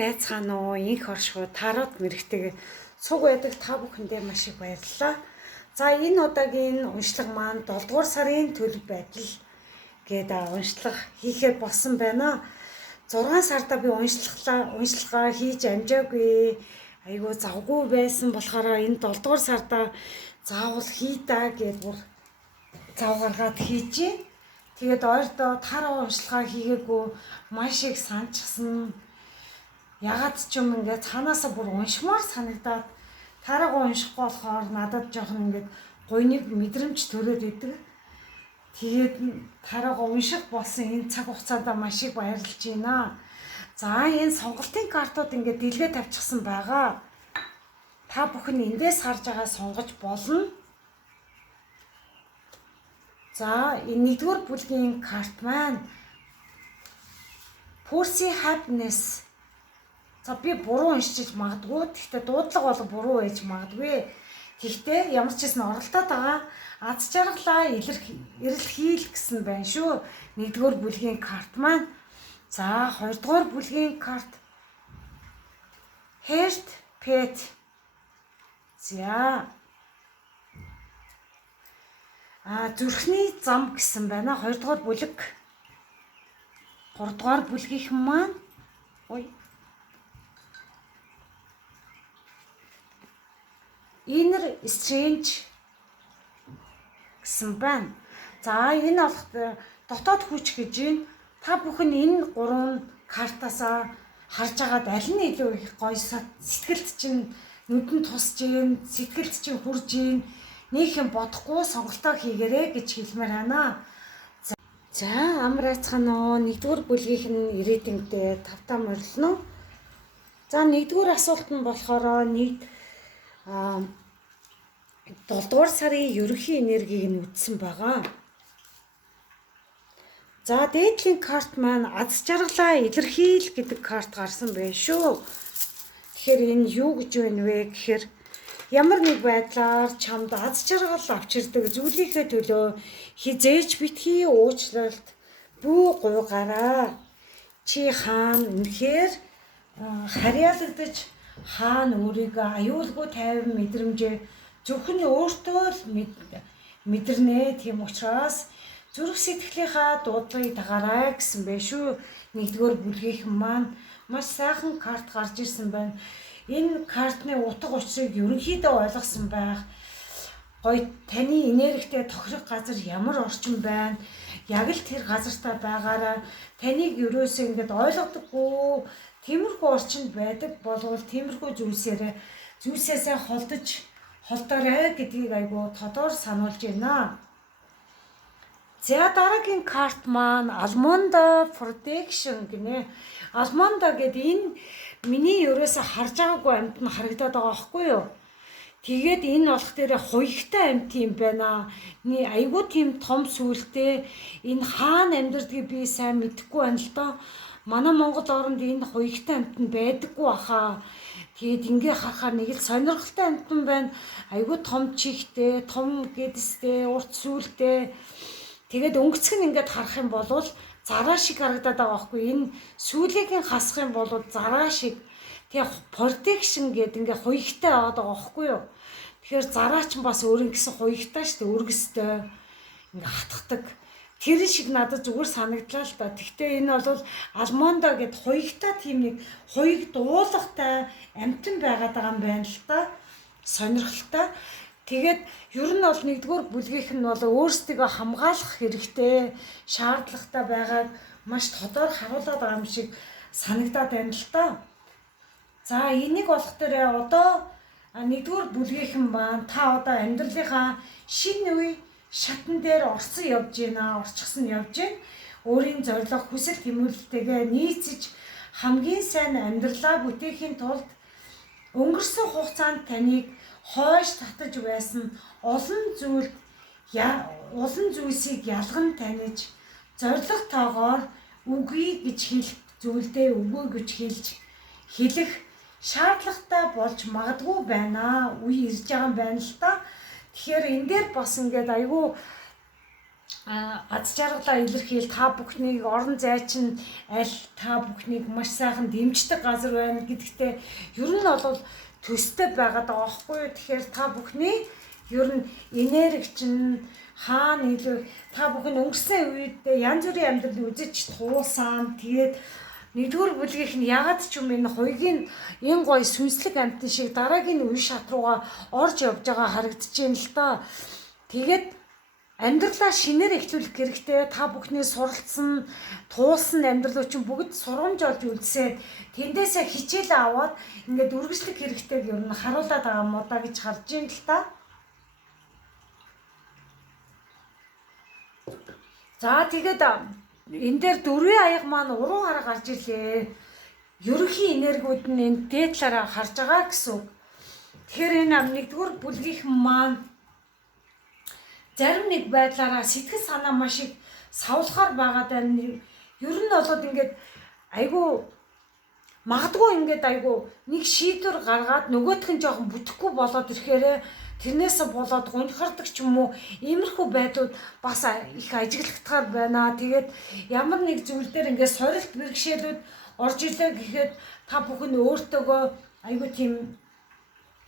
байцгаана уу инх оршихуй тарууд мэрэгтэй цуг байдаг та бүхэндээ маш их баярлалаа. За энэ удаагийн уншлага маань 7 дугаар сарын төлөв байдал гэдэг уншлага хийхэд болсон байна. 6 сарда би уншлагаа хийж амжаагүй. Айгуу завгүй байсан болохоор энэ 7 дугаар сарда заавал хийдаа гэж бүр зав гаргаад хийжээ. Тэгээд ойрдоо тараа уншлагаа хийгээгүй маш их санчсан. Ягаад ч юм ингээд цаанаасаа бүр уншмаар санагдаад тараагаа уншихгүй болохоор надад жоохон ингээд гойныг мэдрэмж төрөөд идэг. Тэгээд тараагаа унших болсон энэ цаг хугацаанд маш их баярлж байна. За энэ сонголтын картууд ингээд дэлгээ тавьчихсан байгаа. Та бүхэн эндээс харж байгаа сонгож болно. За энэ 1-р бүлгийн карт маань Pursy Happiness. За би буруу уншиж магадгүй. Гэхдээ дуудлага бол буруу байж магадгүй. Гэхдээ ямар ч гэсэн оролдоод байгаа аз жаргалаа эрэл хийл гэсэн байна шүү. 1-р бүлгийн карт маань. За 2-р бүлгийн карт Heart Pet. За зүрхний зам гэсэн байна. 2-р бүлэг. 3-р бүлгийнх маань Inner Strange гэсэн байна. За энэ болох дотоод хүч гэж байна. Та бүхэн энэ 3 картаасаа харж агаад аль нь илүү их гоё сэтгэлд чинь нүдэнд тусж гин, сэтгэлд чинь хурж гин, нэг юм бодохгүй сонголтоо хийгээрэй гэж хэлмээр байна. За амрацгаана уу 1-р бүлгийнх нь ирээдүйдээ тавтаа морилно. За 1-р асуулт нь болохоор 7 дугаар сарын ерөнхий энергийг нь үтсэн байгаа. За дээдлийн карт маань аз жаргалаа илэрхийл гэдэг карт гарсан байна шүү. Тэгэхээр энэ юу гэж байна вэ гэхээр ямар нэг байдлаар чамд аз жаргал авчирдаг зүйлийнхээ төлөө хизээж битгий уучлалт бүү гуйгараа. Чи хаана үнэхээр харьяалагдаж хаана өөрийгөө аюулгүй тайван мэдрэмжээ зөвхөн өөртөө л мэдэрнэ. Тийм учраас зүрх сэтгэлийнхаа дуудлагыг дагаарай гэсэн байна шүү. 1-р бүлгийнхэн маань маш сайхан карт гарч ирсэн байна. Энэ картны утга учирыг ерөнхийдөө ойлгосон байх. Гоё таны энергитэй тохирох газар ямар орчин байна? Яг л тэр газартаа байгаараа таныг ерөөсөө ингэж ойлгодоггүй тиймэрхүү орчинд байдаг болвол тиймэрхүү зүйлсээсээ холдоорой гэдгийг айгуу тодор сануулж байна. За дараагийн карт маань Almond Protection гинэ. Almond гэдэг энэ миний ерөөсө харж байгаагүй амьд нь харагдаад байгаа байхгүй юу? Тэгээд энэ болох дээрээ хуягтай амьд юм байна. Айгуу тийм том сүултээ энэ хаана амьдардгийг би сайн мэдэхгүй байна л доо. Манай Монгол оронд энэ хуягтай амьд нь байдаггүй баха. Тэгээд ингээ харахаар нэг л сонирхолтой амьд нь байна. Айгуу том чихтэй, том гэдэстэй, урт сүултээ. Тэгээд өнгөцг нь ингээд харах юм бол зараа шиг харагдаад байгаа байхгүй. Энэ сүлийг хасах юм бол зараа шиг. Тэгээ protection гэдэг ингээ хуягтай аваад байгаа байхгүй юу? Тэгэхээр зараа ч бас өөр ингэсэн хуягтай шүү дээ, өргөстэй. Ингээ хатгадаг. Тэр шиг надад зүгээр санагдлаа л да. Гэхдээ энэ бол Almond гэд хуягтай тийм нэг хуйг дуулахтай амьтан байгаад байгаа юм байна л да. Сонирхолтой. Тэгээд ер нь бол 1-р бүлгийнх нь бол өөрсдийгөө хамгаалах хэрэгтэй, шаардлагатай байгааг маш тодор харуулад байгаа юм шиг санагдаад байна л да. За энийг болох дээр одоо 1-р бүлгийнхэн маань та одоо амьдралынхаа шинэ үе шатн дээр орчихсон явж байна. Өөрийн зорилго хүсэл тэмүүлэлтэйгээ нийцэж хамгийн сайн амьдралаа бүтээхийн тулд өнгөрсөн хугацаанд таныг хойш татаж байсан олон зүйлсийг ялган таних, зоригтойгоор үгүй гэж хэлэх зүйлдээ үгүй гэж хэлэх шаардлагатай болж магадгүй байна. Үе ирж байгаа юм байна л та. Тэгэхээр энэ дээр бас ингээд айгүй аз жаргалаа илэрхийл та бүхнийг орон зайчин аль та бүхнийг маш сайхан дэмждэг газар байна гэдэгтээ ер нь бол төстэй байгаад байгаа байхгүй юу. Тэгэхээр та бүхний ер нь энерги чинь хаана илүү та бүхэн өнгөрсөн үед янз бүрийн амьдрал үзэж туулсан. Тэгээд нэгдүгээр бүлгийнх нь ягаад ч юм энэ хоёрын энэ гоё сүнслэг амтны шиг дараагийн үе шат руугаа орж явж байгаа харагдаж байна л да. Тэгээд амьдралаа шинээр эхлүүлэх хэрэгтэй. Та бүхний суралцсан, туулсан амьдралууд чинь бүгд сургамж олж үлдсээд тэндээсээ хичээл аваад ингээд үргэлжлэх хэрэгтэй ер нь харуулад байгаа юм уу да гэж харж байна л та. За тэгээд энэ дээр дөрвийн аяга маань уруу хараа гарч ирлээ. Ерөнхий энергиуд нь энэ дээдлаараа харж байгаа гэсэн үг. Тэгэхээр энэ нэгдүгээр бүлгийнхэн маань зарим нэг байдлаараа сэтгэл санаа маш их савлахаар байгаад байна. Ер нь болоод ингээд айгүй магадгүй ингээд айгүй нэг шийдвэр гаргаад нөгөөх нь жоохон бүтэхгүй болоод ирэхээр тэрнээс болоод гонхордог ч юм уу иймэрхүү байдлууд бас их ажиглагдахаар байна. Тэгээд ямар нэг зүйл дээр ингээд сорилт бэрхшээлүүд орж ирлээ гэхэд та бүхэн өөртөөгөө айгүй тийм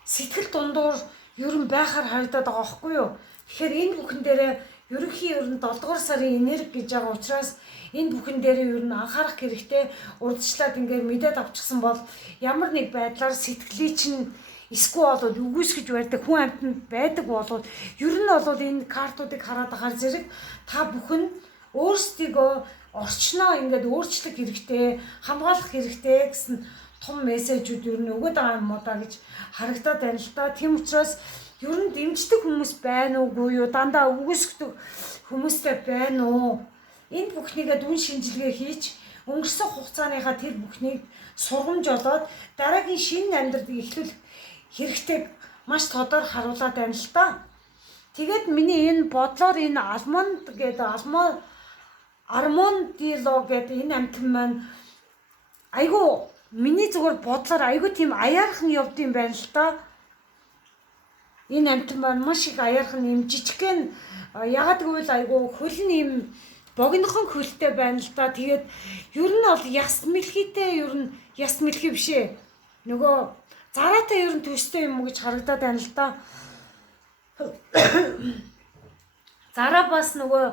сэтгэл дундуур ер нь байхаар харагдаад байгаа байхгүй юу? Тэгэхээр энэ бүхэн дээрээ ерөнхий ер нь 7 дугаар сарын энерги гэж байгаа учраас энэ бүхэн дээрээ ер нь анхаарах хэрэгтэй. Урдчлаад ингээд мэдээд авчихсан бол ямар нэг байдлаар сэтгэлий чинь эсвэл болоод үгүйсгэж байдаг хүн амьтанд байдаг болоод ер нь болоод энэ картуудыг хараад ахаар зэрэг та бүхэн өөрсдийгөө орчноо ингээд өөрчлөх хэрэгтэй, хамгаалах хэрэгтэй гэсэн том мессежүүд ер нь өгöd байгаа юм уу да гэж харагдаад байна л да. Тийм учраас ер нь дэмждэг хүмүүс байна уугүй юу? Дандаа үгүйсгдэг хүмүүстэй байна уу? Энэ бүхнийгээ дүн шинжилгээ хийж өнгөрсөн хугацааныхаа тэр бүхнийг сургамж олоод дараагийн шинэ амьдралыг эхлүүлэх хэрэгтэйг маш тодор харуулад байна л да. Тэгээд миний энэ бодлоор энэ армондило гэдэг энэ амтан маань айгүй миний зүгээр бодлоор айгүй тийм аяархан явд юм байна л да. Энэ амтан маань маш их аяархан юм жижигхэн ягаад гэвэл айгүй хөлн юм богинохон хөлтэй байна л да. Тэгээд ер нь бол яс мэлхийтэй ер нь яс мэлхий биш ээ. Нөгөө зараатай ер нь төстэй юм уу гэж харагдаад байна л да. Зараа бас нөгөө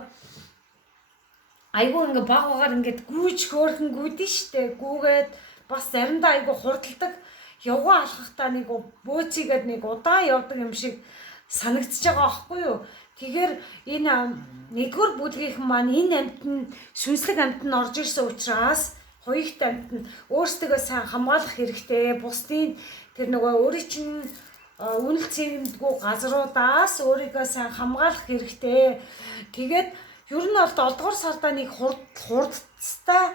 айгүй ингээ баг багаар ингээд гүйж хөөрхөн гүйдэн штэ. Гүүгээд бас заримдаа айгүй хурдалдаг. Явгаа алхахтаа нэг бөөцгээд нэг удаан явдаг юм шиг санагдчихж байгаа байхгүй юу? Тэгэхээр энэ нэгдүгээр бүлгийнхэн маань энэ амьтанд сүнслэг амьтанд орж ирсэн учраас хоёрт амьтанд өөрсдөө сайн хамгаалах хэрэгтэй. Бусдын тэр нөгөө өөрийн чинь үнэл цэгэмдгүй газруудаас өөрийгөө сайн хамгаалах хэрэгтэй. Тэгээд ер нь бол 7 дугаар сарда нэг хурдтай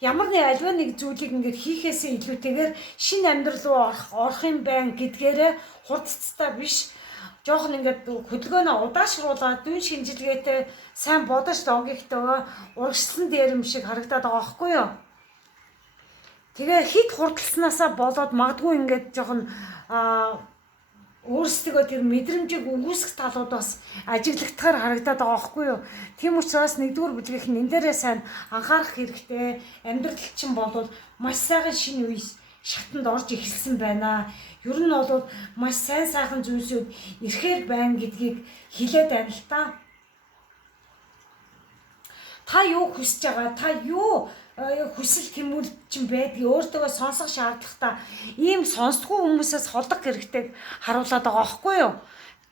ямар нэг альва нэг зүйлийг ингээд хийхээсээ илүүтэйгээр шинэ амьдрал руу орох юм байна гэдгээрээ хурдцтай биш. Жохон ингээд хөдөлгөөнөө удаашруулаад дүн шинжилгээтэй сайн бодож логиктойгоо урагшлсан дээр юм шиг харагдаад байгаа байхгүй юу? Тэгээ хит хурдалснасаа болоод магадгүй ингээд жохон өөрсдөө тэр мэдрэмжийг үгүйсэх талууд бас ажиглагдахаар харагдаад байгаа байхгүй юу? Тийм учраас нэгдүгээр бүлгийнх нь энэ дээрээ сайн анхаарах хэрэгтэй. Амьдрал чинь болвол маш сайхан шинэ үе шатанд орж эхэлсэн байна. Ер нь бол маш сайн сайхан зүйлсүүд ирэхээр байна гэдгийг хэлээд байна л та. Та юу хүсэж байгаа? Та юу хүсэл тэмүүлэл чинь байдгийг өөртөө сонсох шаардлагатай. Ийм сонсдгүй хүмүүсээс холдох хэрэгтэй харуулад байгаа байхгүй юу?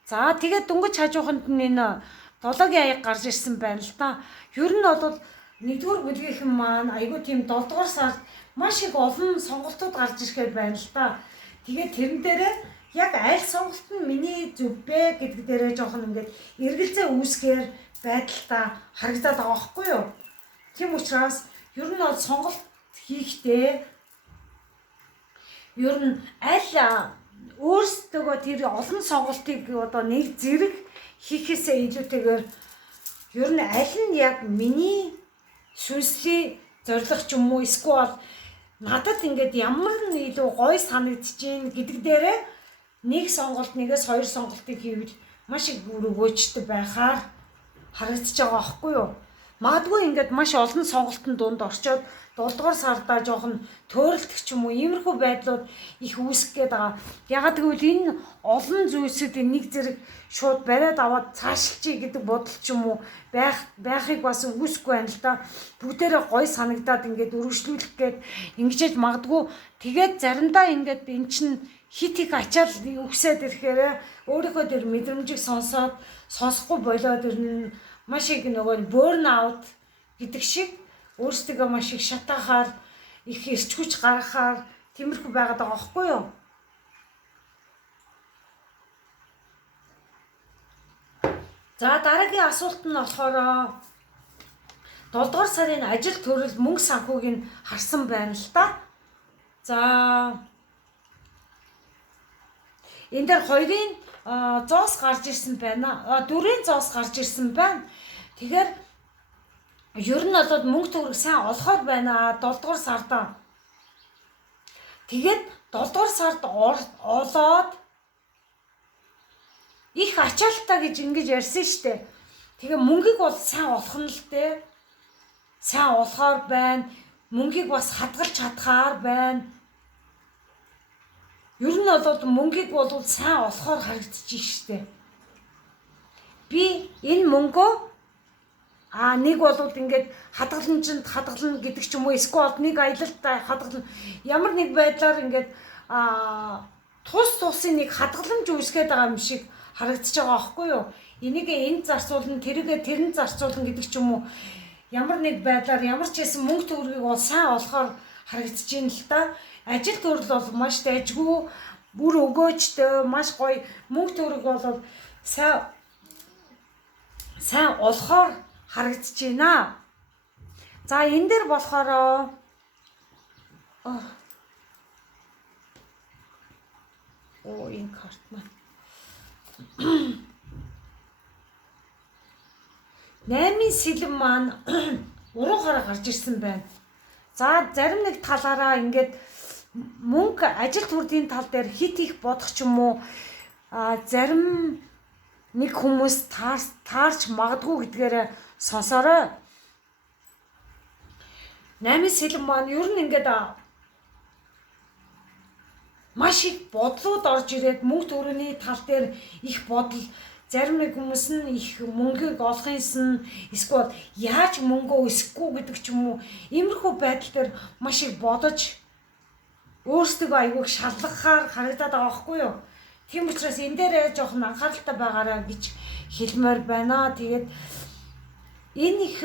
За тэгээд дөнгөж хажууханд нь энэ 7-гийн аяг гарч ирсэн байна л та. Ер нь бол нэгдүгээр бүлгийнхэн маань айгүй тийм 7 дугаар сард маш их олон сонголтууд гарч ирэхээр байна л та. Тэгээд тэрэн дээрээ яг аль сонголт нь миний зөв бэ гэдэг дээрээ жоохон ингээд эргэлзээ үүсгээр байдалтай харагдаад байгаа байхгүй юу? Тийм учраас ер нь бол сонголт хийхдээ ер нь аль өөрсдөө тэр олон сонголтыг одоо нэг зэрэг хийхээсээ илүүтэйгээр ер нь аль нь яг миний сүнслийн зорилго ч юм уу эсвэл надад ингээд ямар нэг илүү гоё санагдчихээн гэдэг дээрээ нэг сонголт нэгээс хоёр сонголтыг хийвэл маш их өгөөжтэй байхаар харагдаж байгаа аахгүй юу? Магадгүй ингээд маш олон сонголтын дунд орчоод 7 дугаар сардаа жоохон төөрөлдөх ч юм уу иймэрхүү байдлууд их үүсэх гээд байгаа. Ягаад гэвэл энэ олон зүйлсүүдийн нэг зэрэг шууд бариад аваад цаашлчий гэдэг бодол ч юм уу байхыг бас үгүйсэхгүй байна л да. Бүгдээрээ гой санагдаад ингээд өргөжлүүлэх гээд ингэж магадгүй тэгээд заримдаа ингээд эн чин хит их ачаал үгсээд ирэхээр өөрийнхөө тэр мэдрэмжийг сонсохгүй болоод ирнэ. Маш их нөгөө burn out гэдэг шиг өөрсдөө маш их шатаахаар их эрч хүч гаргахаар тиймэрхүү байгаад байгаа байхгүй юу? За дараагийн асуулт нь болохоор 7 дугаар сарын ажил төрөл мөнгө санхүүг нь харсан байна л да. За энэ дээр хоёрын зоос гарч ирсэн байна. 4-ийн зоос гарч ирсэн байна. Тэгэхээр ер нь бол мөнгө төгрөг сайн олохоор байна 7 дугаар сарда. Тэгээд 7 дугаар сард олоод их ачаалтаа гэж ингэж ярьсан штэ. Тэгээ мөнгийг бол сайн олох нь л дээ. Сайн олохоор байна. Мөнгийг бас хадгалж чадхаар байна. Ер нь бол мөнгийг бол сайн олохоор харагдчих штэ. Би энэ мөнгөө нэг бол ингээд хадгална гэдэг ч юм уу эсвэл нэг аялалд хадгална. Ямар нэг байдлаар ингээд тусын нэг хадгаламж үүсгээд байгаа юм шиг харагдаж байгаа аахгүй юу? Энийг энд зарцуулна, тэрэнд зарцуулна гэдэг ч юм уу. Ямар нэг байдлаар ямар ч хэсэн мөнгө төгрөгийг бол сайн олохоор харагдаж байна л та. Ажил төрөл бол маш дайжгүй, бүр өгөөжтэй, маш гоё мөнгө төгрөг бол сайн олохоор харагдаж байна. За энэ дээр болохоор энэ карт маань 8-ийн сэлэм маань уруу хараа гарч ирсэн байна. За зарим нэг талаараа ингээд мөнгө ажил төрлийн тал дээр хит их бодох ч юм уу зарим нэг хүмүүс таарч магадгүй гэдгээрээ сонсороо. 8-ийн сэлэм маань ер нь ингээд маш их бодлууд орж ирээд мөнгө төгрөгийн тал дээр их бодол зарим нэг хүмүүс нь их мөнгөийг олохынсэн эсвэл яаж мөнгөө өсөхгүй гэдэг ч юм уу иймэрхүү байдал дээр маш их бодож өөрсдөө айгүйг шалгахаар харагдаад байгаа байхгүй юу? Тийм учраас энэ дээр жоохон анхааралтай байгаарай гэж хэлмээр байна. Тэгээд энэ их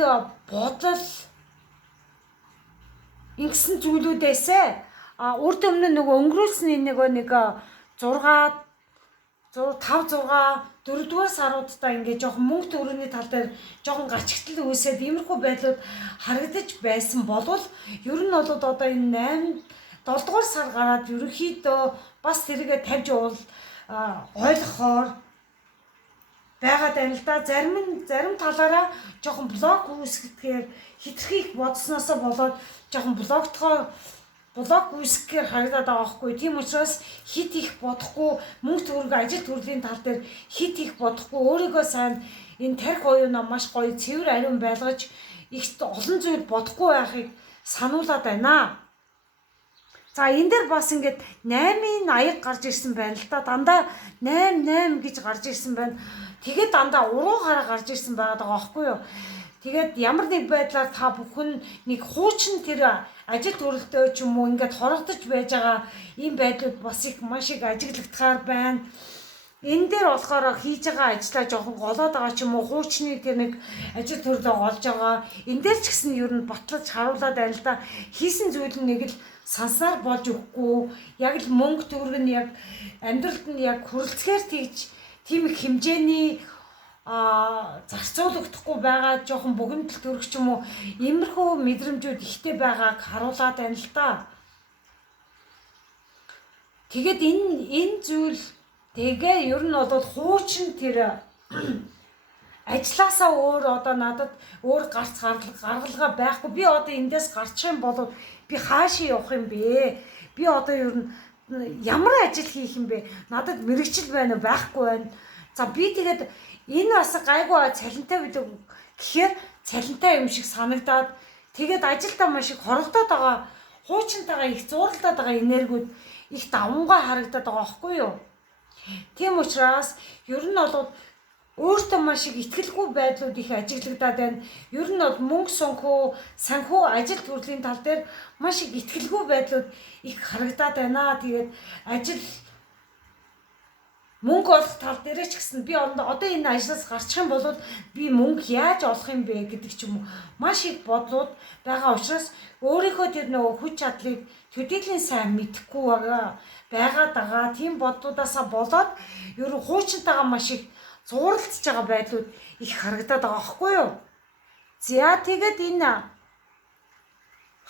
бодол ингэсэн зүйлүүдээсээ урд өмнө нөгөө өнгөрүүлсэн нэг 5 6 4-р саруудаа ингээд жоохон мөнгө төгрөгийн тал дээр жоохон гачигтал үүсээд иймэрхүү байдлууд харагдаж байсан болвол ер нь бол одоо энэ 7-р сар гараад ерөнхийдөө бас тэргээ тавьж ойлгохоор байгаад байна л да. Зарим талаараа жоохон блог үүсгэхээр хитрхи их бодсноосоо болоод жоохон блог үүсгэхээр харагдаад байгаа байхгүй. Тийм учраас хит их бодохгүй мөнгө төгрөг ажил төрлийн тал дээр хит их бодохгүй өөрийгөө сайн энэ тарих оюунаа маш гоё цэвэр ариун байлгаж их олон зүйл бодохгүй байхыг сануулад байна. За энэ дээр бас ингээд 8-ийн аяг гарч ирсэн байна л да. Дандаа 8 гэж гарч ирсэн байна. Тэгээд дандаа уруу хараа гарч ирсэн байгаа байхгүй юу? Тэгээд ямар нэг байдлаар та бүхэн нэг хуучин тэр ажил төрөлтөө ч юм уу ингээд хорогдож байж байгаа ийм байдлууд бас их маш их ажиглагдахаар байна. Энэ дээр болохоор хийж байгаа ажлаа жоохон голоод байгаа ч юм уу хуучны тэр нэг ажил төрлөө олж байгаа. Энэ дээр ч гэсэн ер нь батлаж харуулад байна л да. Хийсэн зүйл нь нэг л сансаар болж өгөхгүй. Яг л мөнгө төгрөг нь яг амьдралд нь яг хүрэлцгээр тэгж тийм их хэмжээний зарцуулагдахгүй байгаа жоохон богино төрөх ч юм уу иймэрхүү мэдрэмжүүд ихтэй байгааг харуулад байна л да. Тэгээд энэ зүйл тэгээ ер нь бол хуучин тэр ажилласаа өөр одоо надад өөр гарц гаргалгаа байхгүй. Би одоо эндээс гарчих юм бол би хаашаа явах юм бэ? Би одоо ер нь ямар ажил хийх юм бэ? Надад мэрэгчл байна уу? Байхгүй байна. За би тэгээд энэ бас гайгүй цалинтай билүү гэхээр цалинтай юм шиг санагдаад тэгээд ажилдаа маш их хорогдоод байгаа, хуучинтайгаа их зууралдаад байгаа энергиуд их давмгай харагдаад байгаа байхгүй юу? Тийм учраас ер нь бол өөртөө маш их ихтгэлгүй байдлууд их ажиглагдаад байна. Ер нь бол мөнгө санхүү ажил төрлийн тал дээр маш их ихтгэлгүй байдлууд их харагдаад байна. Тэгээд ажил мөнгө олох тал дээрээ ч гэсэн би одоо энэ ажлаас гарчих юм бол би мөнгө яаж олох юм бэ гэдэг ч юм уу маш их бодлууд байгаа учраас өөрийнхөө тэр нөгөө хүч чадлыг төдийлэн сайн мэдэхгүй байгаа. Тийм бодлуудаасаа болоод ер нь хуучинтайгаа маш их зууралцж байгаа байдлууд их харагдаад байгаа байхгүй юу? За тэгээд энэ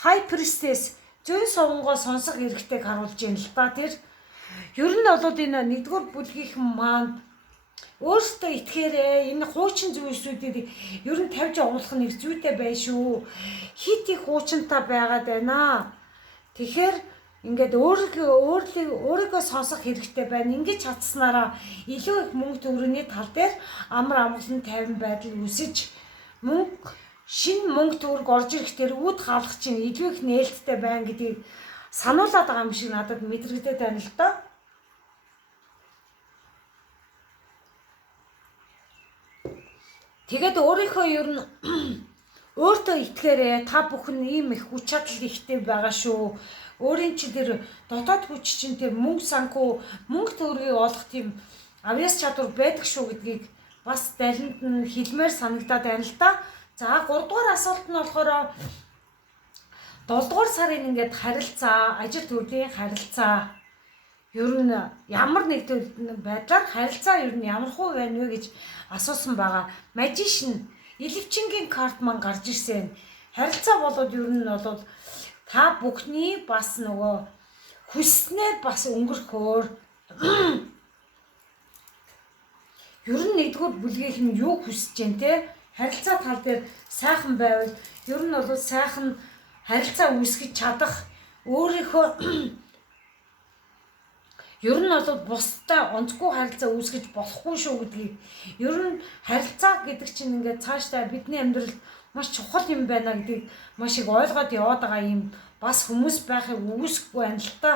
High Priestess зүүн совонгоо сонсох эрхтэйг харуулж байна л да. Тэр ер нь бол энэ нэгдүгээр бүлгийнхэн маань өөртөө итгээрээ энэ хуучин зүйлсүүдийг ер нь тавьж оруулах нь их зүйтэй bay шүү. Хит их хуучинтай байгаад байна. Тэгэхээр ингээд өөрийгөө сонсох хэрэгтэй байна. Ингэж чадсанараа илүү их мөнгө төгрөгийн тал дээр амар амгалан тайван байдал үүсэж шинэ мөнгө төгрөг орж ирэхдээ үүд хаалх чинь илүү их нээлттэй байна гэдгийг сануулад байгаа юм шиг надад мэдрэгдээд байна л доо. Тэгээд өөрийнхөө ер нь өөртөө итгээрээ та бүхэн ийм их хүч чадал ихтэй байгаа шүү. Өөрийн чи тэр дотоод хүч чинь тэр мөнгө санхүү мөнгө төгрөгийг олох тийм авьяас чадвар байдаг шүү гэдгийг бас далинд нь хэлмээр санагдаад байна л да. За 3 дугаар асуулт нь болохоор 7 дугаар сарын ингээд харилцаа, ажил төрлийн харилцаа ер нь ямар нэг байдлаар харилцаа ер нь ямар хуу байна вэ гэж асуусан байгаа. Magician Элевчингийн карт маань гарч ирсэн. Харилцаа болоод ер нь бол та бүхний бас нөгөө хүснээр бас өнгөрөхөөр ер нь нэгдүгээр бүлгийнх нь юу хүсэж जैन те харилцаа тал дээр сайхан байвал ер нь бол сайхан харилцаа үүсгэж чадах өөрийнхөө ер нь бол бусдаа онцгүй харилцаа үүсгэж болохгүй шүү гэдгийг ер нь харилцаа гэдэг чинь ингээд цаашдаа бидний амьдралд маш чухал юм байна гэдгийг маш их ойлгоод яваад байгаа юм бас хүмүүс байхыг үгүйсэхгүй байна л та.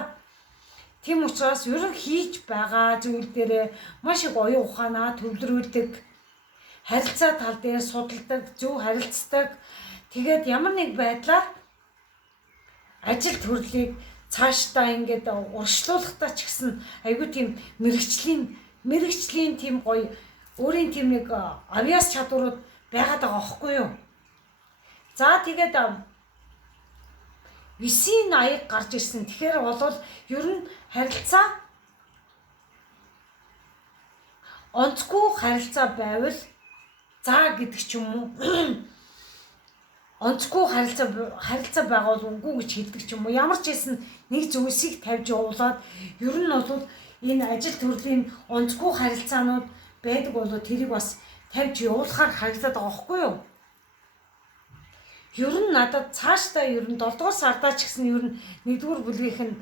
Тийм учраас ер нь хийж байгаа зүйл дээр маш их оюун ухаанаа төвлөрүүлдэг, харилцаа тал дээр судалдаг, зөв харилцдаг. Тэгээд ямар нэг байдлаар ажил төрлийг цаашдаа ингээд урагшлуулахдаа ч гэсэн айгүй тийм мэрэгчлийн тийм гоё өөрийн тийм нэг авьяас чадварууд байгаад байгаа байхгүй юу? За тэгээд 9-ийн аяг гарч ирсэн. Тэгэхээр бол ер нь харилцаа онцгүй харилцаа байвал за гэдэг ч юм уу. Онцгүй харилцаа байгуул үгүй гэж хэлдэг ч юм уу. Ямар ч хэсэн нэг зүйлсийг тавьж явуулаад ер нь бол энэ ажил төрлийн онцгүй харилцаанууд байдаг болоо тэрийг бас тавьж явуулахаар харагдаад байгаа байхгүй юу? Ер нь надад цаашдаа ер нь 7 дугаар сардаа ч гэсэн ер нь 1-р бүлгийнх нь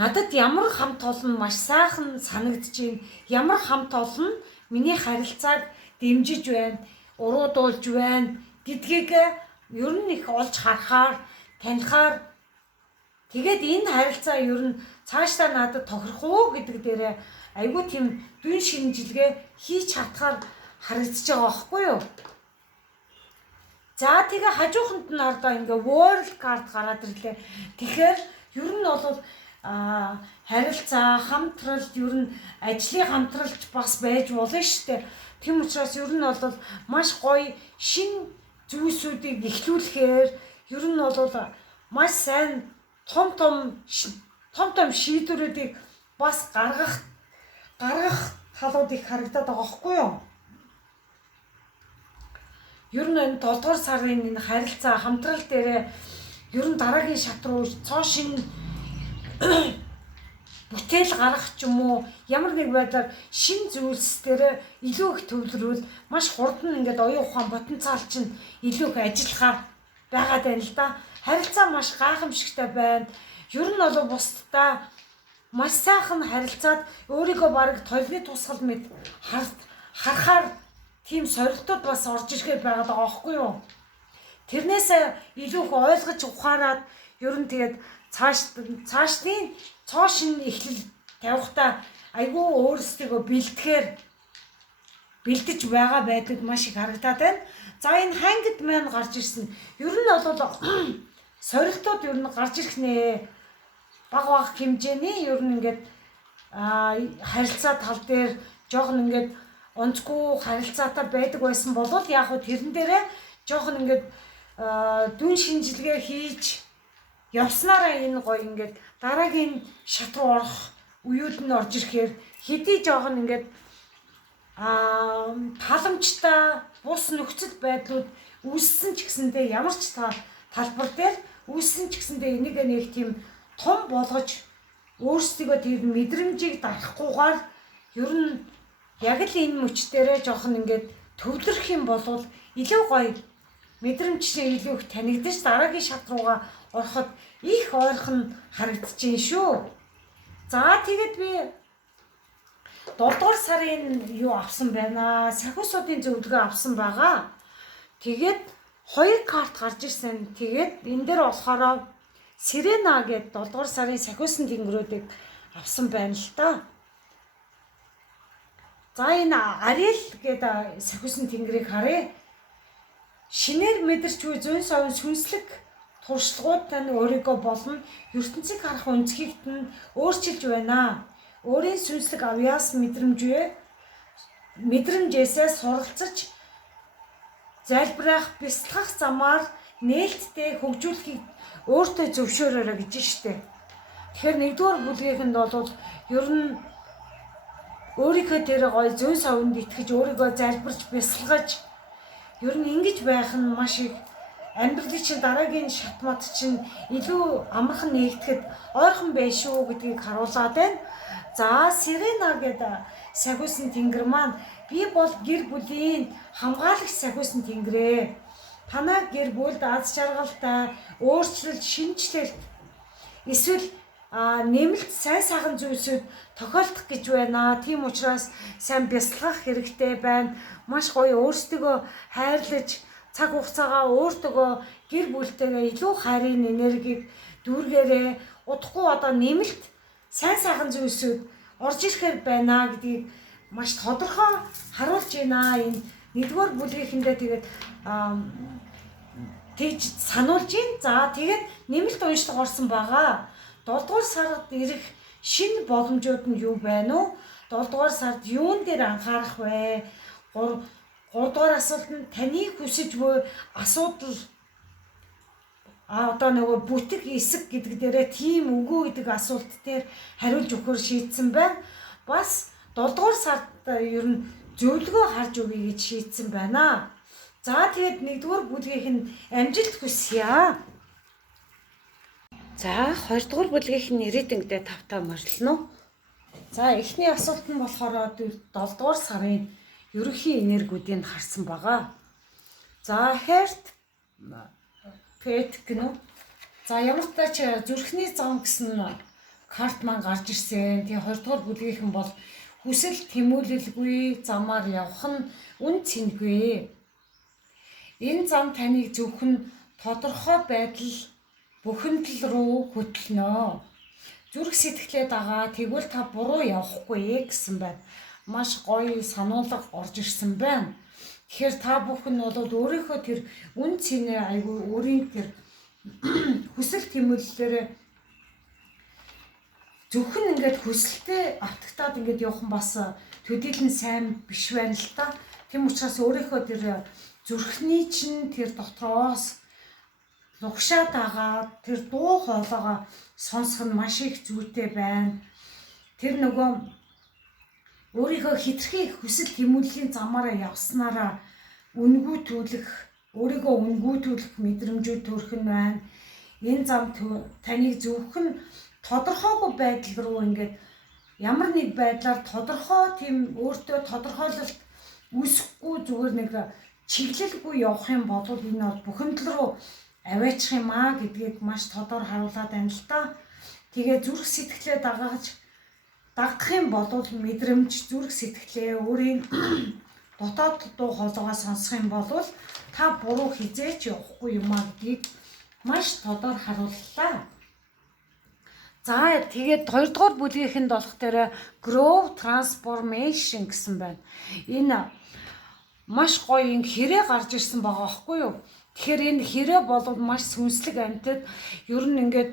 надад ямар хамт олон маш сайхан санагдаж байна. Ямар хамт олон миний харилцааг дэмжиж байна, уруудуулж байна гэдгийг ер нь их олж харахаар, танихаар тэгээд энэ харилцаа ер нь цаашдаа надад тохирох уу гэдэг дээрээ айгүй тийм дүн шинжилгээ хийж чадхаар харагдаж байгаа байхгүй юу? За тэгээ хажууханд нь ордоо ингээ world card гараад ирлээ. Тэгэхээр ер нь бол харилцаа, хамтралд ер нь ажлын хамтралж бас байж болно шүү дээ. Тийм учраас ер нь бол маш гоё шин зүйлсүүдийг эхлүүлэхээр ер нь бол маш сайн том шийдвэрүүдийг бас гаргах талууд их харагдаад байгаа байхгүй юу? Ер нь энэ 7 дугаар сарын энэ харилцаа хамтрал дээр ер нь дараагийн шат руу цоо шин бүтээл гаргах ч юм уу ямар нэг байдлаар шин зүйлс дээр илүү их төвлөрвөл маш хурдан ингээд оюун ухаан потенциал чинь илүү их ажиллахаар байгаад байна л да. Харилцаа маш гайхамшигтай байна. Ер нь бол бусдаа маш сайхан харилцаад өөрийгөө бараг толны тусгал мэд харахаар тийм сорилтууд бас орж ирэхээр байгаад байгаа байхгүй юу? Тэрнээс илүү их ойлгож ухаарад ер нь тэгээд цаашдын цоошин эхлэл тавихтаа айгүй өөрсдөө бэлдэж байгаа байдаг маш их харагдаад байна. За энэ хангид маань гарч ирсэн. Ер нь бол сорилтууд ер нь гарч ирэх нэ. Баг хэмжээний ер нь ингээд харилцаа тал дээр жоохон ингээд онцгүй харилцаатай байдаг байсан бол яг хөө тэрэн дээрээ жоохон ингээд дүн шинжилгээ хийж явснараа энэ гоё ингээд дараагийн шат руу орох үеуд нь орж ирэхээр хэдий жоохон ингээд таламжтай бус нөхцөл байдлууд үүссэн ч гэсэндээ ямар ч талбар дээр үүссэн ч гэсэндээ энийг нэг тийм том болгож өөрсдөө тэр мэдрэмжийг дарахгүйгээр ер нь яг л энэ мөчтөрөө жоохон ингээд төвлөрөх юм бол илүү гоё мэдрэмж чинь илүү их танигдаж дараагийн шат руугаа ороход их ойрхон харагдчихээн шүү. За тэгээд би 7 дугаар сарын юу авсан байна? Сахиусуудын зөвлөгөө авсан байгаа. Тэгээд 2 карт гарч ирсэн. Тэгээд энэ дээр болохоор Сирена гэдэг 7 дугаар сарын сахиусан тэнгэрүүдийг авсан байна л та. За энэ Ариэл гэдэг сахиусан тэнгэрийг харъя. Шинээр мэдэрч буй зүүн совын сүнслэг туршлагууд тань өөрийгөө болон ертөнцийг харах өнцгийг нь өөрчилж байна. Өөрийн сүнслэг авьяас мэдрэмжээсээ суралцаж залбирах, бясалгах замаар нээлттэй хөгжүүлэхийг өөртөө зөвшөөрөөрэй гэж штэ. Тэгэхээр 1-р бүлгийнхэнд бол ер нь өөрийнхөө тэр гоё зүүн совинд итгэж өөрийгөө залбирч бясалгаж ер нь ингэж байх нь маш их амьдралын чинь дараагийн шатмат чинь илүү амархан нэгдэхэд ойрхон байх шүү гэдгийг харуулад байна. За Сирена гэдэг сахиусан тэнгэр маань би бол гэр бүлийн хамгаалагч сахиусан тэнгэрээ. Танай гэр бүлд аз жаргалтай өөрчлөлт, шинжлэлт эсвэл нэмэлт сайн сайхан зүйлсүүд тохиолдох гэж байна. Тийм учраас сайн бясалгах хэрэгтэй байна. Маш гоё өөрсдөө хайрлаж цаг хугацаагаа өөртөө гэр бүлтэйгээ илүү хайрын энергийг дүүргээрээ удахгүй одоо нэмэлт сайн сайхан зүйлсүүд орж ирэхээр байна гэдгийг маш тодорхой харуулж байна. Энэ 1-р бүлгийнхэндээ тэгээд тэгж сануулж байна. За тэгээд нэмэлт уншлага орсон байгаа. 7 дугаар сард ирэх шинэ боломжууд нь юу байна уу? 7 дугаар сард юун дээр анхаарах вэ? 3 дугаар асуулт нь таны хүсэж буй асуудал одоо нөгөө бүтэг эсэг гэдэг дээрээ тийм үгүй гэдэг асуулт дээр хариулж өгөхөр шийдсэн байна. Бас 7 дугаар сард ер нь зөвлөгөө харж өгье гэж шийдсэн байна. За тэгээд 1-р бүлгийнх нь амжилт хүсье. За 2 дугаар бүлгийнх нь ирээдүйдээ тавтаа морилно. За эхний асуулт нь болохоор 7 дугаар сарын ерөнхий энергиудыг харсан байгаа. За Heart Pet гэнэ. За ямар ч тач зүрхний зам гэсэн карт маань гарч ирсэн. Тэгээ 2 дугаар бүлгийнхэн бол хүсэл тэмүүлэлгүй замаар явах нь үн цэнэгүй. Энэ зам таныг зөвхөн тодорхой байдал бүхэндэл рүү хөтлөнө. Зүрх сэтгэлээ дагаа тэгвэл та буруу явахгүй гэсэн байна. Маш гоё сануулга орж ирсэн байна. Тэгэхээр та бүхэн бол өөрийнхөө тэр үн цэнэ айгүй өөрийн тэр хүсэл тэмүүллээрээ зөвхөн ингээд хүсэлтэй автагтаад ингээд явах нь бас төдийлөн сайн биш байна л та. Тэм учраас өөрийнхөө тэр зүрхний чинь тэр дотроос лугшаад байгаа тэр дуу хоолойгоо сонсох нь маш их зүйтэй байна. Тэр нөгөө өөрийнхөө хитрхи хүсэл тэмүүллийн замаараа явснараа өөрийгөө үнгүүтүүлэх мэдрэмжүүд төрөх нь байна. Энэ зам таныг зөвхөн тодорхойгүй байдал руу ингээд ямар нэг байдлаар тодорхой тийм өөртөө тодорхойлолт үүсэхгүй зүгээр нэг чиглэлгүй явах юм бол энэ бол бүхэндэл рүү аваачих юм аа гэдгийг маш тодор харуулад байна л та. Тэгээ зүрх сэтгэлээ дагаж дагах юм бол мэдрэмж, зүрх сэтгэлээ өөрийн дотоод дуу хоолойгоо сонсох юм бол та буруу хизээч явахгүй юм а гэдгийг маш тодор харууллаа. За тэгээд 2 дугаар бүлгийнхэнд болох дээр Grow Transformation гэсэн байна. Энэ маш гоё ин хэрэг гарч ирсэн байгаа байхгүй юу? Тэгэхээр энэ хэрэг бол маш сүнслэг амьтад ер нь ингээд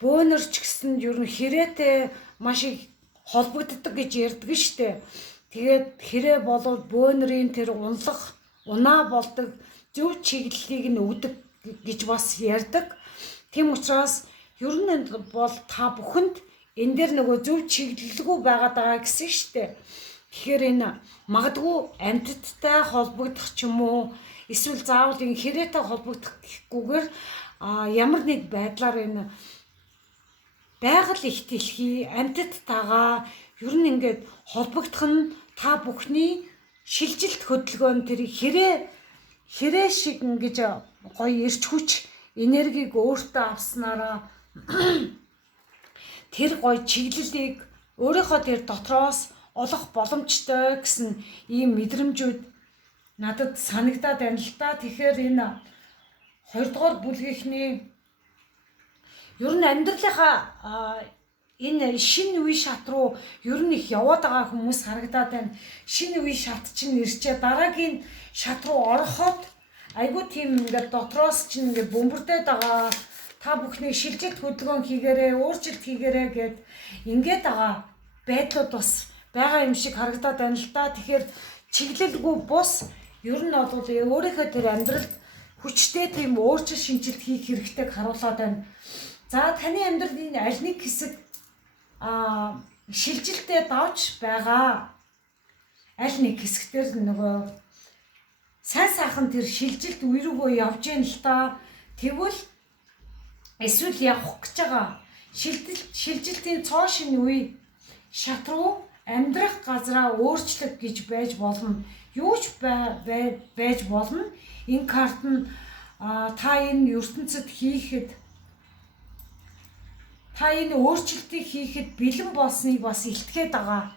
бөөнөрч гэсэн ер нь хэрээтэй маш их холбогддог гэж ярьдаг штэ. Тэгээд хэрэг бол бөөнөрийн тэр унаа болдог зөв чиглэлийг нь өгдөг гэж бас ярьдаг. Тийм учраас ер нь бол та бүхэнд энэ дээр нөгөө зөв чиглэлгүй байгаад байгаа гэсэн штэ. Тэгэхээр энэ магадгүй амьтдтай холбогдох ч юм уу эсвэл заавал энэ хэрээтэй холбогдох гэхгүйгээр ямар нэг байдлаар энэ байгаль их дэлхий амьтдтайгаа ер нь ингээд холбогдох нь та бүхний шилжилт хөдөлгөөн тэр хэрэг шиг ингэж гоё ирч хүч энергийг өөртөө авснараа тэр гоё чиглэлийг өөрийнхөө тэр дотроос олох боломжтой гэсэн ийм мэдрэмжүүд надад санагдаад байна л да. Тэгэхээр энэ 2 дугаар бүлгийнхний ер нь амьдралынхаа энэ шинэ үе шат руу ер нь их яваад байгаа хүмүүс харагдаад байна. Шинэ үе шат чинь ирчээ дараагийн шат руу ороход айгуу тийм ингээд дотроос чинь ингээд бөмбөрдөд байгаа. Та бүхний шилжилт хөдөлгөөн хийгээрээ, өөрчлөлт хийгээрээ гэд ингээд байгаа байдлууд бас байгаа юм шиг харагдаад байна л да. Тэгэхээр чиглэлгүй бус ер нь бол өөрийнхөө тэр амьдралд хүчтэй тийм өөрчлөлт шинжилт хийх хэрэгтэйг харуулад байна. За таны амьдралын аль нэг хэсэг шилжилтээ давж байгаа. Аль нэг хэсгээр нөгөө сайн сайхан тэр шилжилт үе рүүгөө явж яана л та. Тэгвэл эсвэл явах гэж байгаа шилжилтийн цоо шинэ үе шат руу амьдрах газраа өөрчлөх гэж байж болно. Юу ч байж болно. Энэ карт нь та энэ ертөнцид хийхэд та энэ өөрчлөлтийг хийхэд бэлэн болсныг бас илтгэхэд байгаа.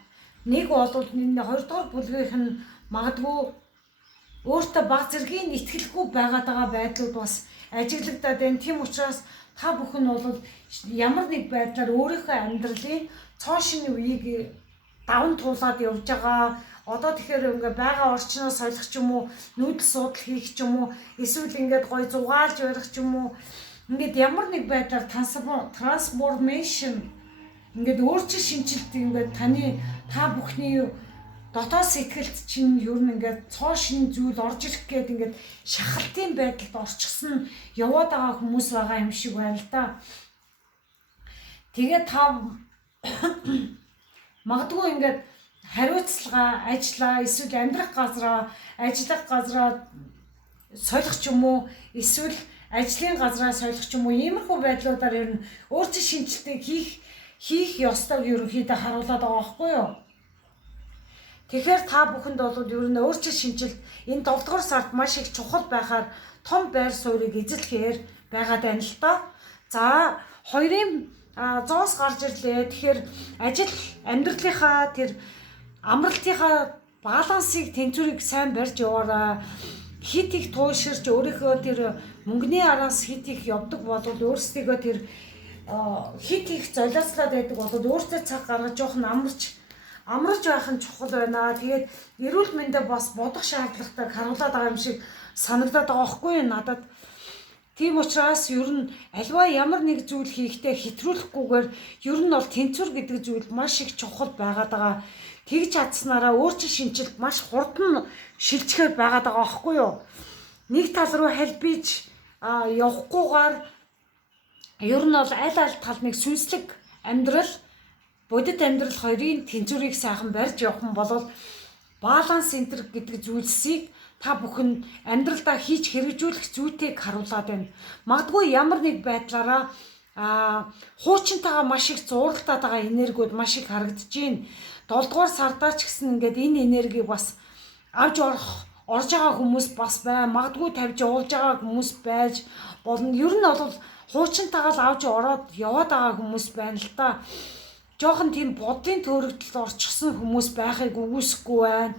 Нэг бол энэ 2 дугаар бүлгийнх нь магадгүй өөртөө баг зэргийн итгэлгүй байгаа байдлууд бас ажиглагдаад байна. Тийм учраас та бүхэн бол ямар нэг байдлаар өөрийнхөө амьдралын цоо шинэ үеийг даван туулаад явж байгаа. Одоо тэгэхээр ингээ байгаа орчноо солих ч юм уу, нүүдэл судал хийх ч юм уу, эсвэл ингээд гоё зугаалж барих ч юм уу. Ингээд ямар нэг байдлаар трансформашн ингээд өөрчлөлт шинжилт ингээд та бүхний дотоод сэтгэлд чинь ер нь ингээд цоо шинэ зүйл орж ирэх гээд ингээд шахалтын байдалд орчихсон яваад байгаа хүмүүс байгаа юм шиг байна л да. Тэгээд та магадгүй ингээд хариуцлага, ажиллаа, эсвэл амьдрах газраа, ажиллах газраа солих ч юм уу, эсвэл ажлын газраа солих ч юм уу, иймэрхүү байдлуудаар ер нь өөрчлөлт шинжилтийг хийх ёстойг ерөнхийдөө харуулдаг байгаа байхгүй юу? Тэгэхээр та бүхэнд бол ер нь өөрчлөлт шинжилт энэ 7 дугаар сард маш их чухал байхаар том байр суурийг эзэлэхээр байгаа даа л та. За 2-ын зоос гарч ирлээ. Тэгэхээр ажил амьдралынхаа тэр амралтынхаа балансыг тэнцвэрийг сайн барьж яваарай. Хит их тууширч өөрийнхөө тэр мөнгөний араас хит их явдаг бол өөрсдийгөө тэр хит их золиослоод байдаг бол өөртөө цаг гаргаж явах нь амарч байх нь чухал байна. Тэгээд эрүүл мэндэ бас бодох шаардлагатай харуулдаг байгаа юм шиг санагдаад байгаа байхгүй юу надад. Тийм учраас ер нь альва ямар нэг зүйл хийхдээ хэтрүүлэхгүйгээр ер нь бол тэнцвэр гэдэг зүйл маш их чухал байгаад байгаа. Тэгж чадсанараа өөрчлөлт шинжилт маш хурдан шилжихээр байгаад байгаа байхгүй юу. Нэг тал руу халбиж явахгүйгээр ер нь бол аль тал нэг сүнслэг амьдрал бодит амьдрал хоёрын тэнцвэрийг сайхан барьж явах нь бол баланс центр гэдэг зүйлсийг та бүхэн амьдралдаа хийж хэрэгжүүлэх зүйтэйг харуулад байна. Магадгүй ямар нэг байдлаараа хуучинтайгаа маш их зууралтаад байгаа энергиуд маш их харагдаж байна. 7 дугаар сардаа ч гэсэн ингээд энэ энергийг бас авч орж байгаа хүмүүс бас бай. Магадгүй тавьж явуулж байгаа хүмүүс байж болно. Ер нь бол хуучинтайгаа л авч ороод яваад байгаа хүмүүс байна л та. жоохон тийм бодлын төөрөгдөлд орчихсон хүмүүс байхыг үгүйсэхгүй байна.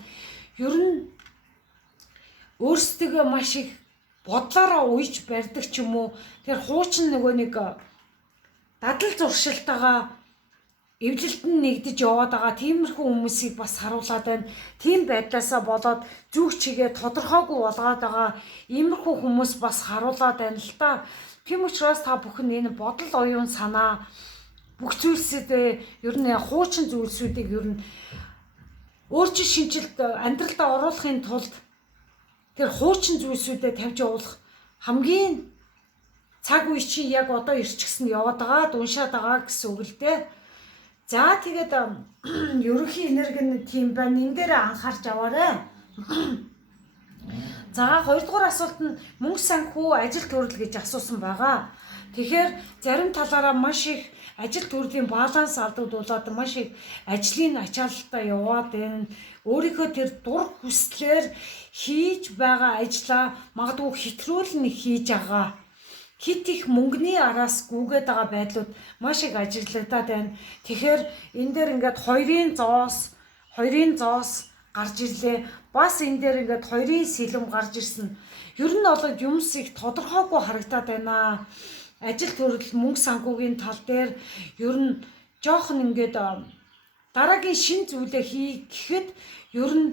Ер нь өөрсдөө маш их бодлороо уйж барьдаг ч юм уу. Тэр хуучин нөгөө нэг дадал зуршилтайгаа эвлэлтэнд нэгдэж яваад байгаа тиймэрхүү хүмүүсийг бас харуулад байна. Тийм байдлаасаа болоод зүг чигээ тодорхойгүй болгоод байгаа иймэрхүү хүмүүс бас харуулад байна л та. Тийм учраас та бүхэн энэ бодол оюун санаа бүх зүйлсэд ер нь хуучин зүйлсүүдийг ер нь өөрчлөлт шинжилт амьдралдаа оруулахын тулд тэр хуучин зүйлсүүдэд тавьж явуулах хамгийн цаг үе чи яг одоо ирчихсэн яваад байгаа, уншаад байгаа гэсэн үг л дээ. За тэгээд ерөнхий энерги нь тийм байна. Энд дээр анхаарч аваарай. За хоёрдугаар асуулт нь мөнгө санхүү ажил төрөл гэж асуусан байгаа. Тэгэхээр зарим талаараа маш их ажил төрлийн баланс алдагдуулаад маш их ажлын ачаалтаа яваад байна. Өөрийнхөө тэр дур хүслээр хийж байгаа ажлаа магадгүй хэтрүүлэн хийж байгаа. Хит их мөнгөний араас гүгээд байгаа байдлууд маш их ажиглагдаад байна. Тэгэхээр энэ дээр ингээд хоёрын зоос гарч ирлээ. Бас энэ дээр ингээд хоёрын сэлэм гарч ирсэн. Ер нь бол юмс их тодорхойгүй харагдаад байна. Ажил төрөл мөнгө санхүүгийн тал дээр ер нь жоохон ингээд дараагийн шин зүйлээ хийхэд ер нь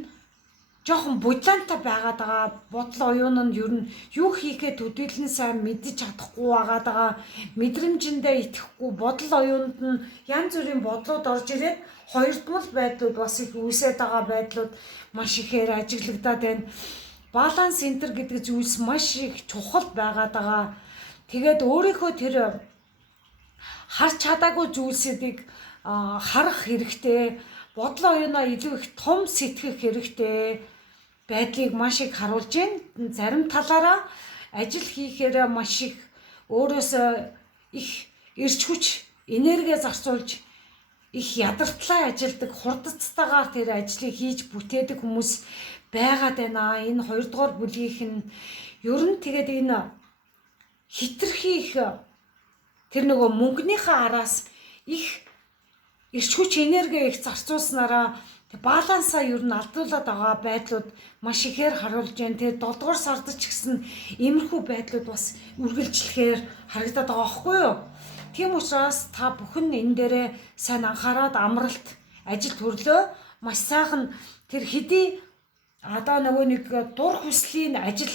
жоохон будлаантай байгаад байгаа. Бодол оюун нь ер нь юу хийхээ төдийлэн сайн мэдэж чадахгүй байгаад байгаа. Мэдрэмжиндээ итгэхгүй бодол оюунд нь янз бүрийн бодлууд орж ирээд хоёрдмол байдлууд бас их үүсээд байгаа байдлууд маш ихээр ажиглагдаад байна. Баланс энтер гэдэг зүйлс маш их чухал байгаад байгаа. Тэгээд өөрийнхөө тэр харж чадаагүй зүйлсүүдийг харах хэрэгтэй. Бодол оюунаа илүү их том сэтгэх хэрэгтэй байдлыг маш их харуулж байна. Зарим талаараа ажил хийхээр маш их өөрөөсөө их эрч хүч, энерги зарцуулж их ядартлаа ажилдаг, хурдцтайгаар тэр ажлыг хийж бүтээдэг хүмүүс байгаад байна. Энэ хоёрдугаар бүлгийнх нь ер нь тэгээд энэ хитрхи их тэр нөгөө мөнгөнийхөө араас их эрч хүч, энерги их зарцуулснараа балансаа ер нь алдуулаад байгаа байдлууд маш ихээр харуулж байна. Тэр 7 дугаар сард ч гэсэн иймэрхүү байдлууд бас үргэлжлэхээр харагдаад байгаа байхгүй юу? Тийм учраас та бүхэн энэ дээрээ сайн анхаарад амралт ажил төрлөө маш сайхан тэр хэдий одоо нөгөө нэг дур хүслийн ажил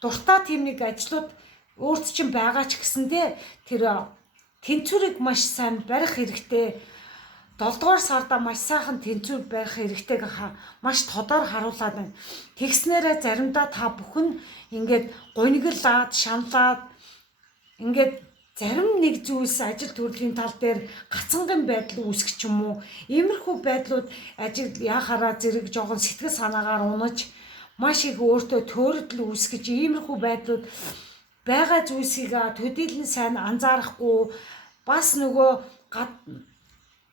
дуртай тийм нэг ажлууд өөрт чинь байгаа ч гэсэндээ тэр тэнцвэрийг маш сайн барих хэрэгтэй. 7 дугаар сарда маш сайхан тэнцвэр барих хэрэгтэйг маш тодор харуулад байна. Тэгснээрээ заримдаа та бүхэн ингээд гуниглаад, шаналаад ингээд зарим нэг зүйлс ажил төрлийн тал дээр гацанган байдал үүсгэх юм уу? Иймэрхүү байдлууд ажил яхаараа зэрэг жоохон сэтгэл санаагаар унаж маш их өөртөө төөрөдөл үүсгэж иймэрхүү байдлууд байгаа зүйлсийг төдийлөн сайн анзаарахгүй бас нөгөө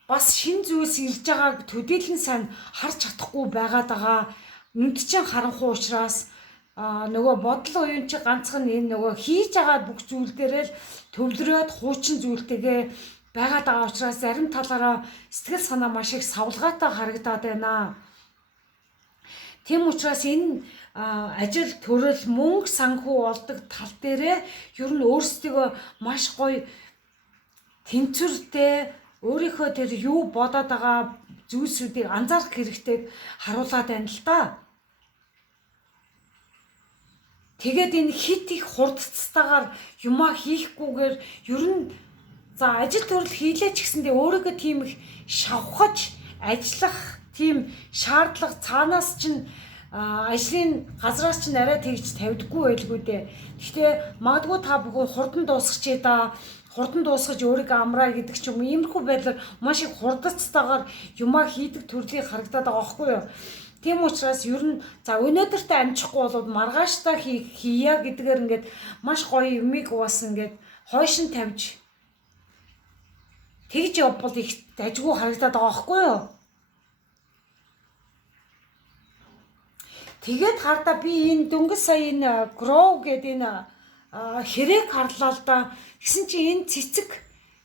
бас шин зүйлс ирж байгааг төдийлөн сайн харж чадахгүй байгаад байгаа. Нүдчин харанхуй учраас нөгөө бодол уян чи ганцхан энэ нөгөө хийж байгаа бүх зүйл дээрээ л төвлөрөөд хуучин зүйлтэйгээ байгаад байгаа учраас зарим талаараа сэтгэл санаа маш их савлгаатай харагдаад байна. Тийм учраас энэ ажил төрөл мөнгө санхүү олдог тал дээрээ ер нь өөрсдөө маш гоё тэнцвэртэй өөрийнхөө тэр юу бодоод байгаа зүйлсүүдийг анзаарах хэрэгтэйг харуулад байна л да. Тэгээд энэ хит их хурдцтайгаар юмаа хийхгүйгээр ер нь за ажил төрөл хийлээ ч гэсэндээ өөрийгөө тийм их шавхаж ажиллах тийм шаардлага цаанаас чинь ажлын газраас чинь арай тэгж тавьдаггүй байлгүй дээ. Гэхдээ магадгүй та бүхэн хурдан дуусгач да, хурдан дуусгаж өөрийгөө амраа гэдэг ч юм уу иймэрхүү байдлаар маш их хурдцтайгаар юмаа хийдэг төрлийг харагдаад байгаа байхгүй юу? Тийм учраас ер нь за өнөөдөртөө амжихгүй болоод маргааштай хийя гэдгээр ингээд маш гоё юмыг бас ингээд хойш нь тавьж тэгж явбал их дажгүй харагдаад байгаа байхгүй юу? Тэгээд хардаа би энэ дөнгөж сая энэ grow гэдэг энэ хэрээг харлаа л да. Гэсэн чи энэ цэцэг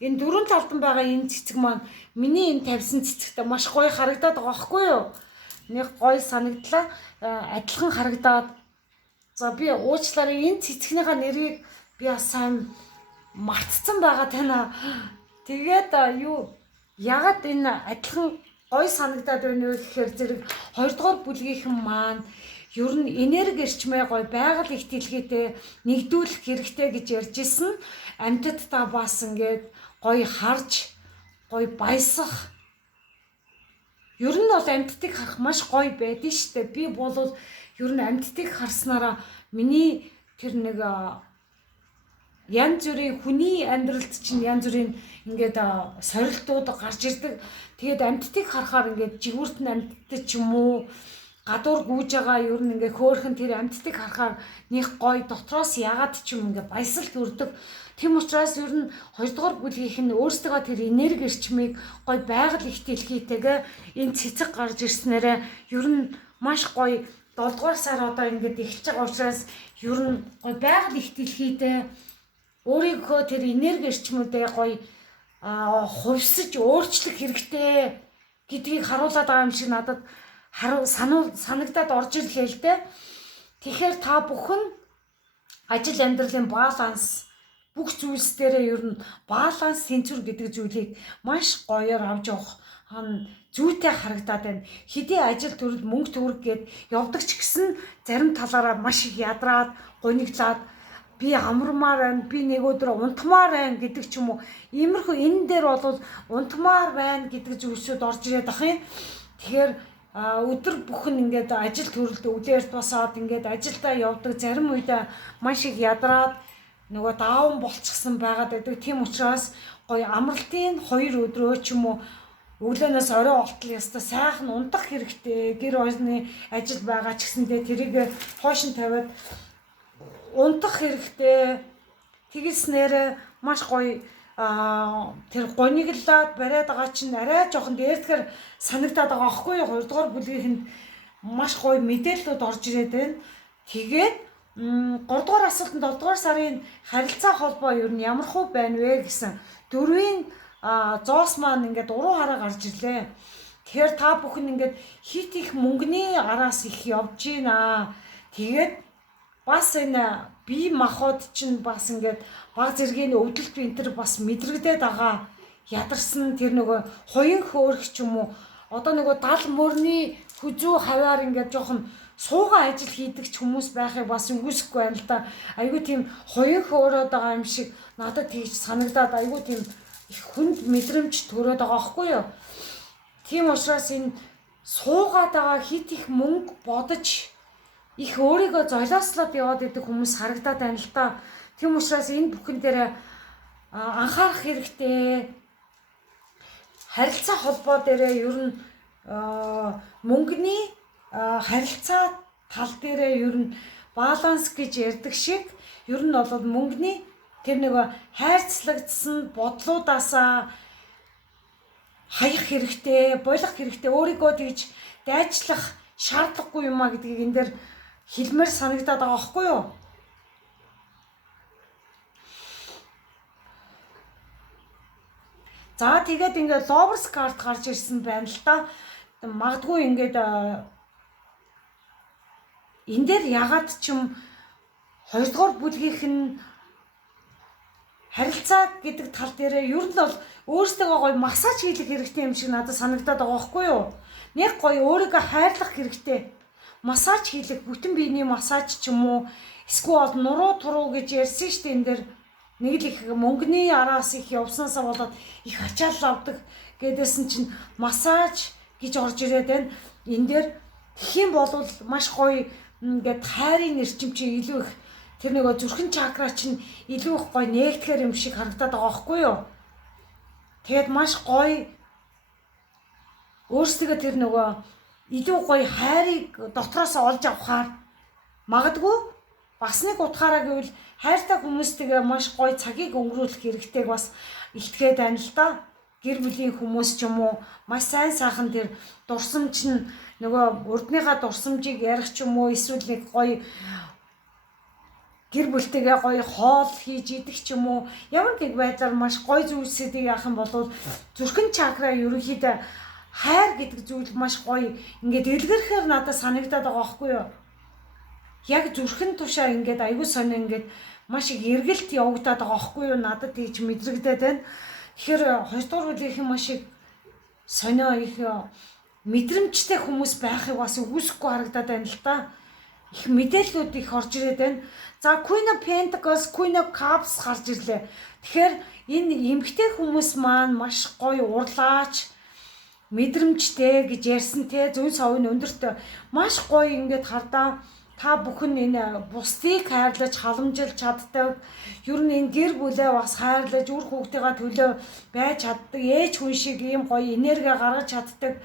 Энэ дөрөв талдан байгаа энэ цэцэг маань миний энэ тавьсан цэцэгтэй маш гоё харагдаад байгаа байхгүй юу? Нэг гоё санагдлаа. Адилхан харагдаад. За би уучлаарай энэ цэцэгнийхээ нэрийг би бас сайн мартсан байгаа тань. Тэгээд ягаад энэ адилхан гоё санагдаад байна вэ гэхээр зэрэг 2 дугаар бүлгийнхэн маань ер нь энерги эрчмээ гоё байгаль их дэлхийдээ нэгдүүлэх хэрэгтэй гэж ярьж исэн. Амьтадтай бас ингээд гоё харж, гоё баясах. Ер нь бол амьтдыг харах маш гоё байдэн штэ. Би бол ер нь амьтдыг харснараа миний тэр нэг янз бүрийн хүний амьдралд чинь янз бүрийн ингээд сорилтууд гарч ирдэг. Тэгээд амьтдыг харахаар ингээд жигүүрт нь амьтд ч юм уу гадуур гүйж байгаа ер нь ингээд хөөхөн тэр амьтдыг харахаар нэг гоё дотроос ягаад ч юм ингээд баясал төрдөг. Тэм учраас ер нь 2 дугаар бүлгийнх нь өөрсдөө тэр энерги эрчмийг гоё байгаль их дэлхийтэйгээ энэ цэцэг гарч ирснээрээ ер нь маш гоё 7 дугаар сар одоо ингээд эхэлж байгаа учраас ер нь гоё байгаль их дэлхийтэй өөрийнхөө тэр энерги эрчмүүдээ гоё хувьсаж өөрчлөх хэрэгтэй гэдгийг харуулад байгаа юм шиг надад санагдаад орж ирлээ л дээ. Тэгэхээр та бүхэн ажил амьдралын баланс бүх зүйлс дээрээ ер нь баланс тэнцвэр гэдэг зүйлийг маш гоёор авч явах зүйтэй харагдаад байна. Хэдий ажил төрөл мөнгө төгрөг гээд явдаг ч гэсэн зарим талаараа маш их ядраад, гониглаад би амармаар байна, би нэг өдөр унтмаар байна гэдэг ч юм уу. Иймэрхүү энэ дээр бол унтмаар байна гэдэг зүйлсүүд орж ирээд ах юм. Тэгэхээр өдөр бүхэн ингээд ажил төрөлд өдөрт босоод ингээд ажилдаа явдаг зарим үедээ маш их ядраад нөгөө даавн болчихсон байгаад байдаг. Тийм учраас гоё амралтын 2 өдрөө ч юм уу өглөөнөөс орой олтол яста сайхан унтах хэрэгтэй. Гэр орны ажил байгаа ч гэсэндээ тэрийг хойш нь тавиад унтах хэрэгтэй. Тэгэлснээр маш гоё тэр гониглаад бариад байгаа чинь арай жоохон дээрдэхэр санагдаад байгаа аахгүй юу? 2 дугаар бүлгийнхэнд маш гоё мэдээллүүд орж ирээд байна. Тэгээд 3 дугаар асуултанд 7 дугаар сарын харилцаа холбоо ер нь ямар хөө байна вэ гэсэн 4-ийн зоос маань ингээд уруу хараа гарч ирлээ. Тэгэхээр та бүхэн ингээд хит их мөнгөний араас их явж гинэ. Тэгээд бас энэ бие махбод чинь бас ингээд баг зэргийн өвдөлт энтер бас мэдрэгдээд байгаа. Ядарсан тэр нөгөө хоён хөөрх ч юм уу одоо нөгөө дал мөрний хүзүү хаваар ингээд жоохон суугаа ажил хийдэг ч хүмүүс байхыг бас үгүйсэхгүй байна л да. Айгуу тийм хоён хөөрөөд байгаа юм шиг надад тийж санагдаад айгуу тийм их хүнд мэдрэмж төрөөд байгаа байхгүй юу? Тийм учраас энэ суугаад байгаа хит их мөнгө бодож их өөрийгөө золиослоод яваад идэх хүмүүс харагдаад байна л да. Тийм учраас энэ бүхэн дээр анхаарах хэрэгтэй. Харилцаа холбоо дээрээ ер нь мөнгөний харилцаа тал дээрээ ер нь баланс гэж ярьдаг шиг ер нь бол мөнгөний тэр нэг хайрцлагдсан бодлуудаасаа хаях хэрэгтэй, болох хэрэгтэй, өөрийгөө тэгж дайчлах шаардлагагүй юм а гэдгийг энэ дээр хэлмээр санагдаад байгаа байхгүй юу? За тэгээд ингээд Lovers card гарч ирсэн байна л да. Магадгүй ингээд энэ дээр ягаад ч юм 2 дугаар бүлгийнх нь харилцаа гэдэг тал дээр ер нь бол өөрсдөө гоё массаж хийх хэрэгтэй юм шиг надад санагдаад байгаа байхгүй юу? Нэг гоё өөрийгөө хайрлах хэрэгтэй. Массаж хийх, бүтэн биений массаж ч юм уу, эсвэл нуруу туруу гэж ярьсан шүү дээ энэ дээр. Нэг л их мөнгөний араас их явснаасаа болоод их ачаал авдаг гэдээсэн чинь массаж гэж орж ирээд байна. Энэ дээр тэгхийн бол маш гоё ингээд хайрын эрчим чинь илүү их тэр нөгөө зүрхэн чакра чинь илүү их гоё нээгдэхэр юм шиг харагдаад байгаа байхгүй юу? Тэгээд маш гоё өөрсдөө тэр нөгөө илүү гоё хайрыг дотроос олж авахаар магадгүй бас нэг утгаараа гэвэл хайртай хүмүүстэйгээ маш гоё цагийг өнгөрүүлэх хэрэгтэйг бас илтгээд байна л да. Гэр бүлийн хүмүүс ч юм уу маш сайн сайхан тэр дурсамж нь нөгөө урдныхаа дурсамжийг ярих ч юм уу эсвэл нэг гоё гэр бүлтэйгээ гоё хоол хийж идэх ч юм уу ямар нэг байдлаар маш гоё зүйлсүүдийг яах юм бол зүрхэн чакра ерөнхийдөө хайр гэдэг зүйл маш гоё ингээд дэлгэрхээр надад санагдаад байгаа байхгүй юу? Яг зүрхэн тушаа ингээд аягүй сонио ингээд маш их эргэлт явагдаад байгаа байхгүй юу? Надад тийж мэдрэгдээд байна. Тэгэхээр хоёрдугаар үлийнхэн маш их сонио их мэдрэмжтэй хүмүүс байхыг бас үгүйсэхгүй харагдаад байна л да. Их мэдээллүүд их орж ирээд байна. За Queen of Pentacles, Queen of Cups гарч ирлээ. Тэгэхээр энэ эмгтэй хүмүүс маань маш гоё урлаач мэдрэмжтэй гэж ярьсан те зүүн совын өндөрт маш гоё ингээд хардаа та бүхэн энэ бусдыг хайрлаж халамжилж чаддаг. Ер нь энэ гэр бүлээ бас хайрлаж үр хүүхдийнхээ төлөө байж чаддаг. Ээж хүн шиг ийм гоё энерги гаргаж чаддаг.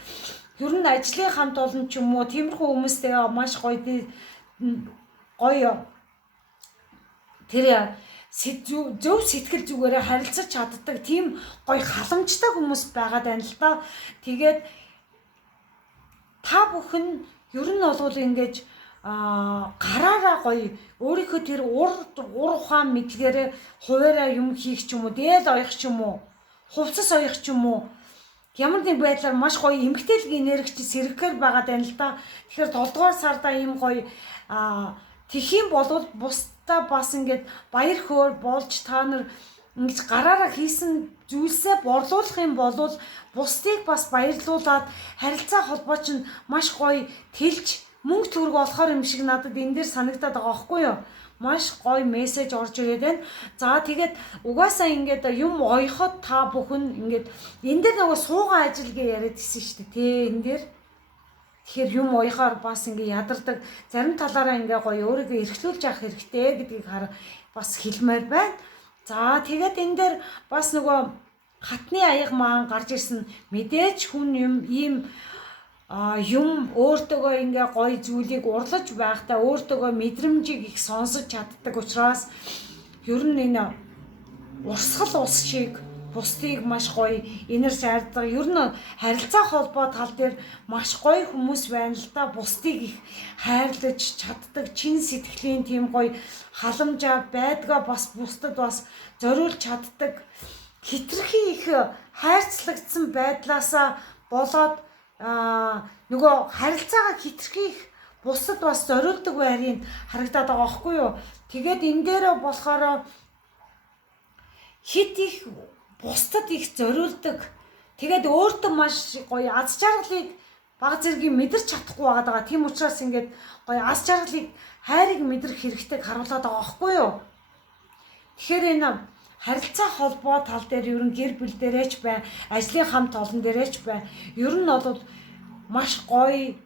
Ер нь ажлын хамт олон ч юм уу тиймэрхүү хүмүүстэйгээ маш гоё тэр зөв сэтгэл зүгээрээ харилцаж чаддаг тийм гоё халамжтай хүмүүс байгаад байна л да. Тэгээд та бүхэн ер нь бол ингэж гараараа гоё өөрийнхөө тэр ур ухаан мэдлэгээрээ хуваараа юм хийх ч юм уу, дээл оёх ч юм уу, хувцас оёх ч юм уу ямар нэг байдлаар маш гоё эмгтээлэг энергич сэргэхээр байгаад байна л да. Тэгэхээр 7 дугаар сарда ийм гоё тэхийн болвол бусдаа бас ингээд баяр хөөр болж та нар ингэж гараараа хийсэн зүйлсээ борлуулах юм бол бусдыг бас баярлуулад харилцаа холбоо чинь маш гоё тэлж мөнгө төгрөг болохоор юм шиг надад энэ дээр санагдаад байгаа байхгүй юу? Маш гоё мессеж орж ирээд байна. За тэгээд угаасаа ингээд юм ойхоод та бүхэн ингээд энэ дээр нөгөө суугаа ажилгээ яриад гисэн шүү дээ тий энэ дээр. Тэгэхээр юм ойхоор бас ингээд ядардаг зарим талаараа ингээд гоё өөрийгөө эрхлүүлж авах хэрэгтэй гэдгийг бас хэлмээр байна. За тэгээд энэ дээр бас нөгөө хатны аяг маань гарч ирсэн мэдээж хүн юм ийм юм өөртөөгөө ингээ гоё зүйлийг урлаж байхдаа өөртөөгөө мэдрэмжийг их сонсож чаддаг учраас ер нь энэ урсгал ус шиг бусдыг маш гоё энерги зардаг. Ер нь харилцаа холбоо тал дээр маш гоё хүмүүс байна л да. Бусдыг их хайрлаж чаддаг, чин сэтгэлийн тийм гоё халамжаа байдгаа бас бусдад бас зориулж чаддаг. Хитрхи их хайрцлагдсан байдлаасаа болоод нөгөө харилцаагаа хитрхи их бусдад бас зориулдаг байрыг харагдаад байгаа байхгүй юу? Тэгээд энэ дээрээ болохоор хит их бусдад их зориулдаг. Тэгээд өөртөө маш гоё аз жаргалыг баг зэргийн мэдэрч чадахгүй байгаа. Тийм учраас ингээд гоё аз жаргалыг хайрыг мэдрэх хэрэгтэйг харуулад байгаа байхгүй юу? Тэгэхээр энэ харилцаа холбоо тал дээр ер нь гэр бүл дээрээч бай, ажлын хамт олон дээрээч бай. Ер нь бол маш гоё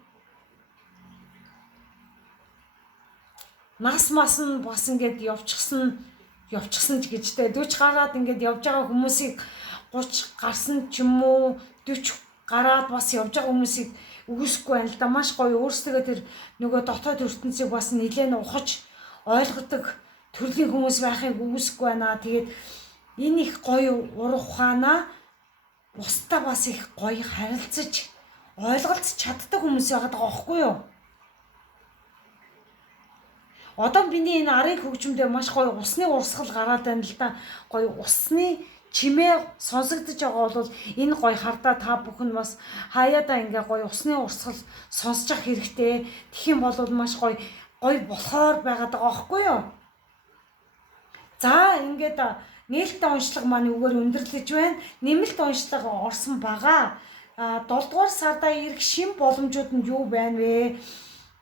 нас нь бас ингээд явчихсан ч гэжтэй 40 гараад ингээд явж байгаа хүмүүсийг 30 гарсан ч юм уу 40 гараад бас явж байгаа хүмүүсийг үгүйсэхгүй байна л да. Маш гоё өөрсдөө тэр нөгөө дотоод ертөнцийг бас нэлээд ухаж ойлгодог төрлийн хүмүүс байхыг үгүйсэхгүй байна. Тэгээд энэ их гоё ур ухаанаа бусдаа бас их гоё харилцаж ойлголцож чаддаг хүмүүс байгаад байгаа байхгүй юу? Одоо миний энэ арын хөгжмөдөө маш гоё усны урсгал гараад байна л да. Гоё усны чимээ сонсогдож байгаа бол энэ гоё хардаа та бүхэн бас хаяада ингээ гоё усны урсгал сонсож ах хэрэгтэй. Тэгэх юм бол маш гоё болохоор байгаад байгаа байхгүй юу? За ингээд нээлттэй уншлага маань үгээр өндөрлөж байна. Нэмэлт уншлага орсон байгаа. 7 дугаар сарда ирэх шин боломжууд нь юу байна вэ?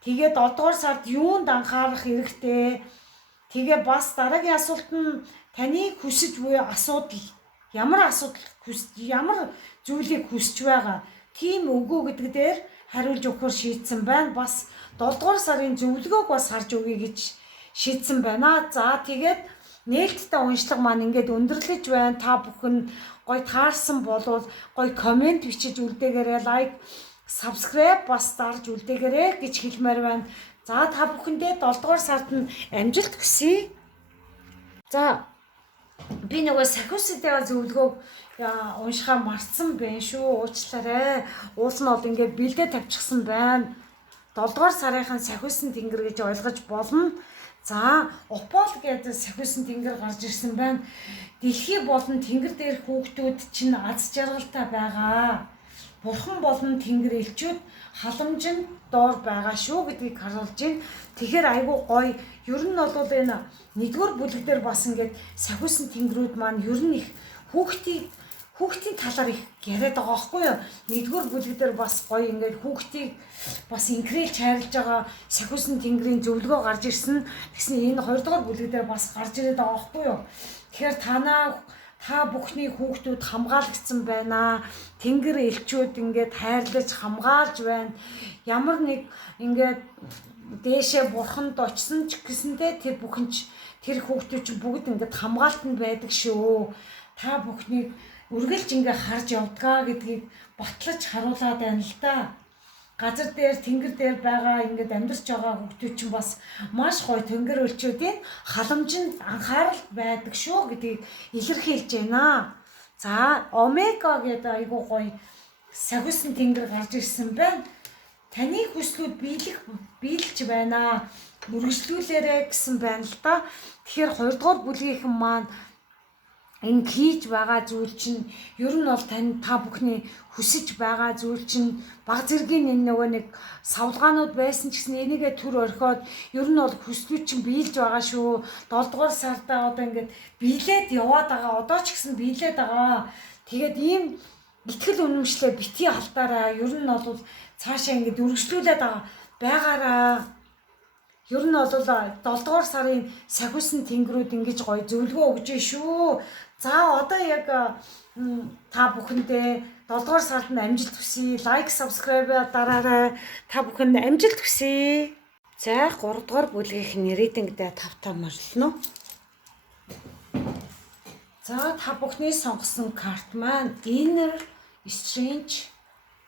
Тэгээд 7 дугаар сард юунд анхаарах хэрэгтэй? Тэгээ бас дараагийн асуулт нь таны хүсэж буй асуудал ямар зүйлийг хүсэж байгаа? Тийм үгүй гэдэг дээр хариулж өгөхөр шийдсэн байна. Бас 7 дугаар сарын зөвлөгөөг бас харж өгье гэж шийдсэн байна. За тэгээд нээлттэй уншлага маань ингээд өндөрлөж байна. Та бүхэн гоё таарсан болвол гоё комент бичиж үлдээгээрэй, лайк, subscribe бас дарж үлдээгээрэй гэж хэлмээр байна. За та бүхэндээ 7 дугаар сард нь амжилт хүсье. За би нөгөө сахиусытэйгээ зөвлөгөөг уншихаа мартсан байна шүү. Уучлаарай. Уул нь бол ингээд бэлдээ тавьчихсан байна. 7 дугаар сарынхан сахиусан тэнгэр гэж ойлгож болно. За, Опол гэдэг сахиусан тэнгэр гарч ирсэн байна. Дэлхий болон тэнгэр дээрх хүүхдүүд чинь аз жаргалтай байгаа. Бурхан болон тэнгэр элчүүд халамжинд доор байгаа шүү гэдгийг харуулж байна. Тэгэхээр айгүй гоё. Ер нь бол энэ 1-р бүлэг дээр бас ингээд сахиусан тэнгэрүүд маань ер нь их хүүхдийн талаар их яриад байгаа байхгүй юу? 1-р бүлэг дээр бас гоё ингээд хүүхдийг бас инкрэлж хайрлаж байгаа сахиусан тэнгэрийн зөвлөгөө гарч ирсэн. Тэгсэн энэ 2-р бүлэг дээр бас гарч ирээд байгаа байхгүй юу? Тэгэхээр та бүхний хүүхдүүд хамгаалагдсан байна. Тэнгэр элчүүд ингээд хайрлаж хамгаалж байна. Ямар нэг ингээд дээшээ бурханд очсон ч гэсэндээ тэр хүүхдүүд чинь бүгд ингээд хамгаалтанд байдаг шүү. Та бүхнийг үргэлж ингээд харж явдгаа гэдгийг батлаж харуулад байна л да. Газар дээр тэнгэр дээр байгаа ингээд амьдарч байгаа хүүхдүүд чинь бас маш гоё тэнгэр элчүүдийн халамжинд анхаарал байдаг шүү гэдгийг илэрхийлж байна. За, Омега гэдэг айгуу гоё сахиусан тэнгэр гарч ирсэн байна. Таны хүслүүд биелж байна. Үргэлжлүүлээрэ гэсэн байна л да. Тэгэхээр 2-р бүлгийнхэн маань энэ хийж байгаа зүйл чинь ер нь бол та бүхний хүсэж байгаа зүйл чинь баг зэргийн энэ нөгөө нэг савлгаанууд байсан ч гэсэн энийгээ төр орхиод ер нь бол хүслүүд чинь биелж байгаа шүү. 7 дугаар сарда одоо ингээд биелээд яваад байгаа. Одоо ч гэсэн биелээд байгаа. Тэгээд ийм итгэл үнэмшлээ бити алдаараа ер нь бол цаашаа ингээд үргэлжлүүлээд байгаараа. Ер нь бол 7 дугаар сарын сахиусан тэнгэрүүд ингэж гоё зөвлөгөө өгж шүү. За, одоо яг та бүхэндээ 7 дугаар сард нь амжилт хүсье. Лайк, subscribe дараарай. Та бүхэнд амжилт хүсье. За, 3 дугаар бүлгийн reading-д тавтаа морилно. За, та бүхний сонгосон карт маань Inner Strength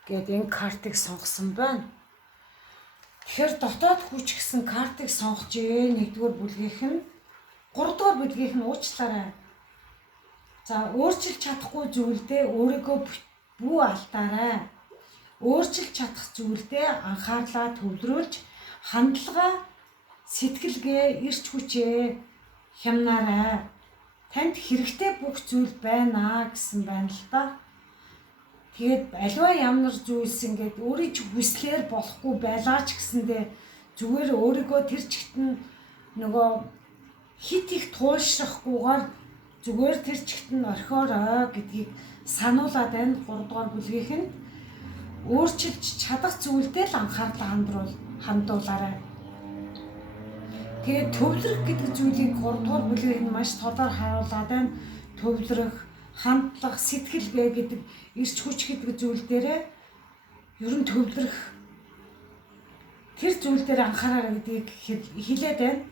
гэдэг энэ картыг сонгосон байна. Тэгэхээр дотоод хүч гэсэн картыг сонгож 1-р бүлгийнх нь 3-р бүлгийнх нь уучлаарай. За, өөрчилж чадахгүй зүйлдээ өөрийгөө бүү алдаарай. Өөрчилж чадах зүйлдээ анхаарлаа төвлөрүүлж, хандлага, сэтгэлгээ, эрч хүчээ хямнаарай. Танд хэрэгтэй бүх зүйл байна гэсэн байна л да. Тэгээд аливаа ямар зүйлс ингээд өөрийн ч хүслээр болохгүй байлаа ч гэсэндээ зүгээр өөрийгөө тэр чигт нь нөгөө хит их туулшрахгүйгээр зүгээр тэр чигт нь орхиорой гэдгийг сануулад байна. 3 дугаар бүлгийнхэнд өөрчилж чадах зүйлдээ л анхаарлаа хандуулаарай. Тэгээд төвлөрөх гэдэг зүйлийг 3 дугаар бүлгийнхэнд маш тодор харуулад байна. Төвлөрөх, хандлах, сэтгэлгээ гэдэг эрч хүч гэдэг зүйл дээрээ ер нь төвлөрөх тэр зүйл дээр анхаараа гэдгийг хэлээд байна.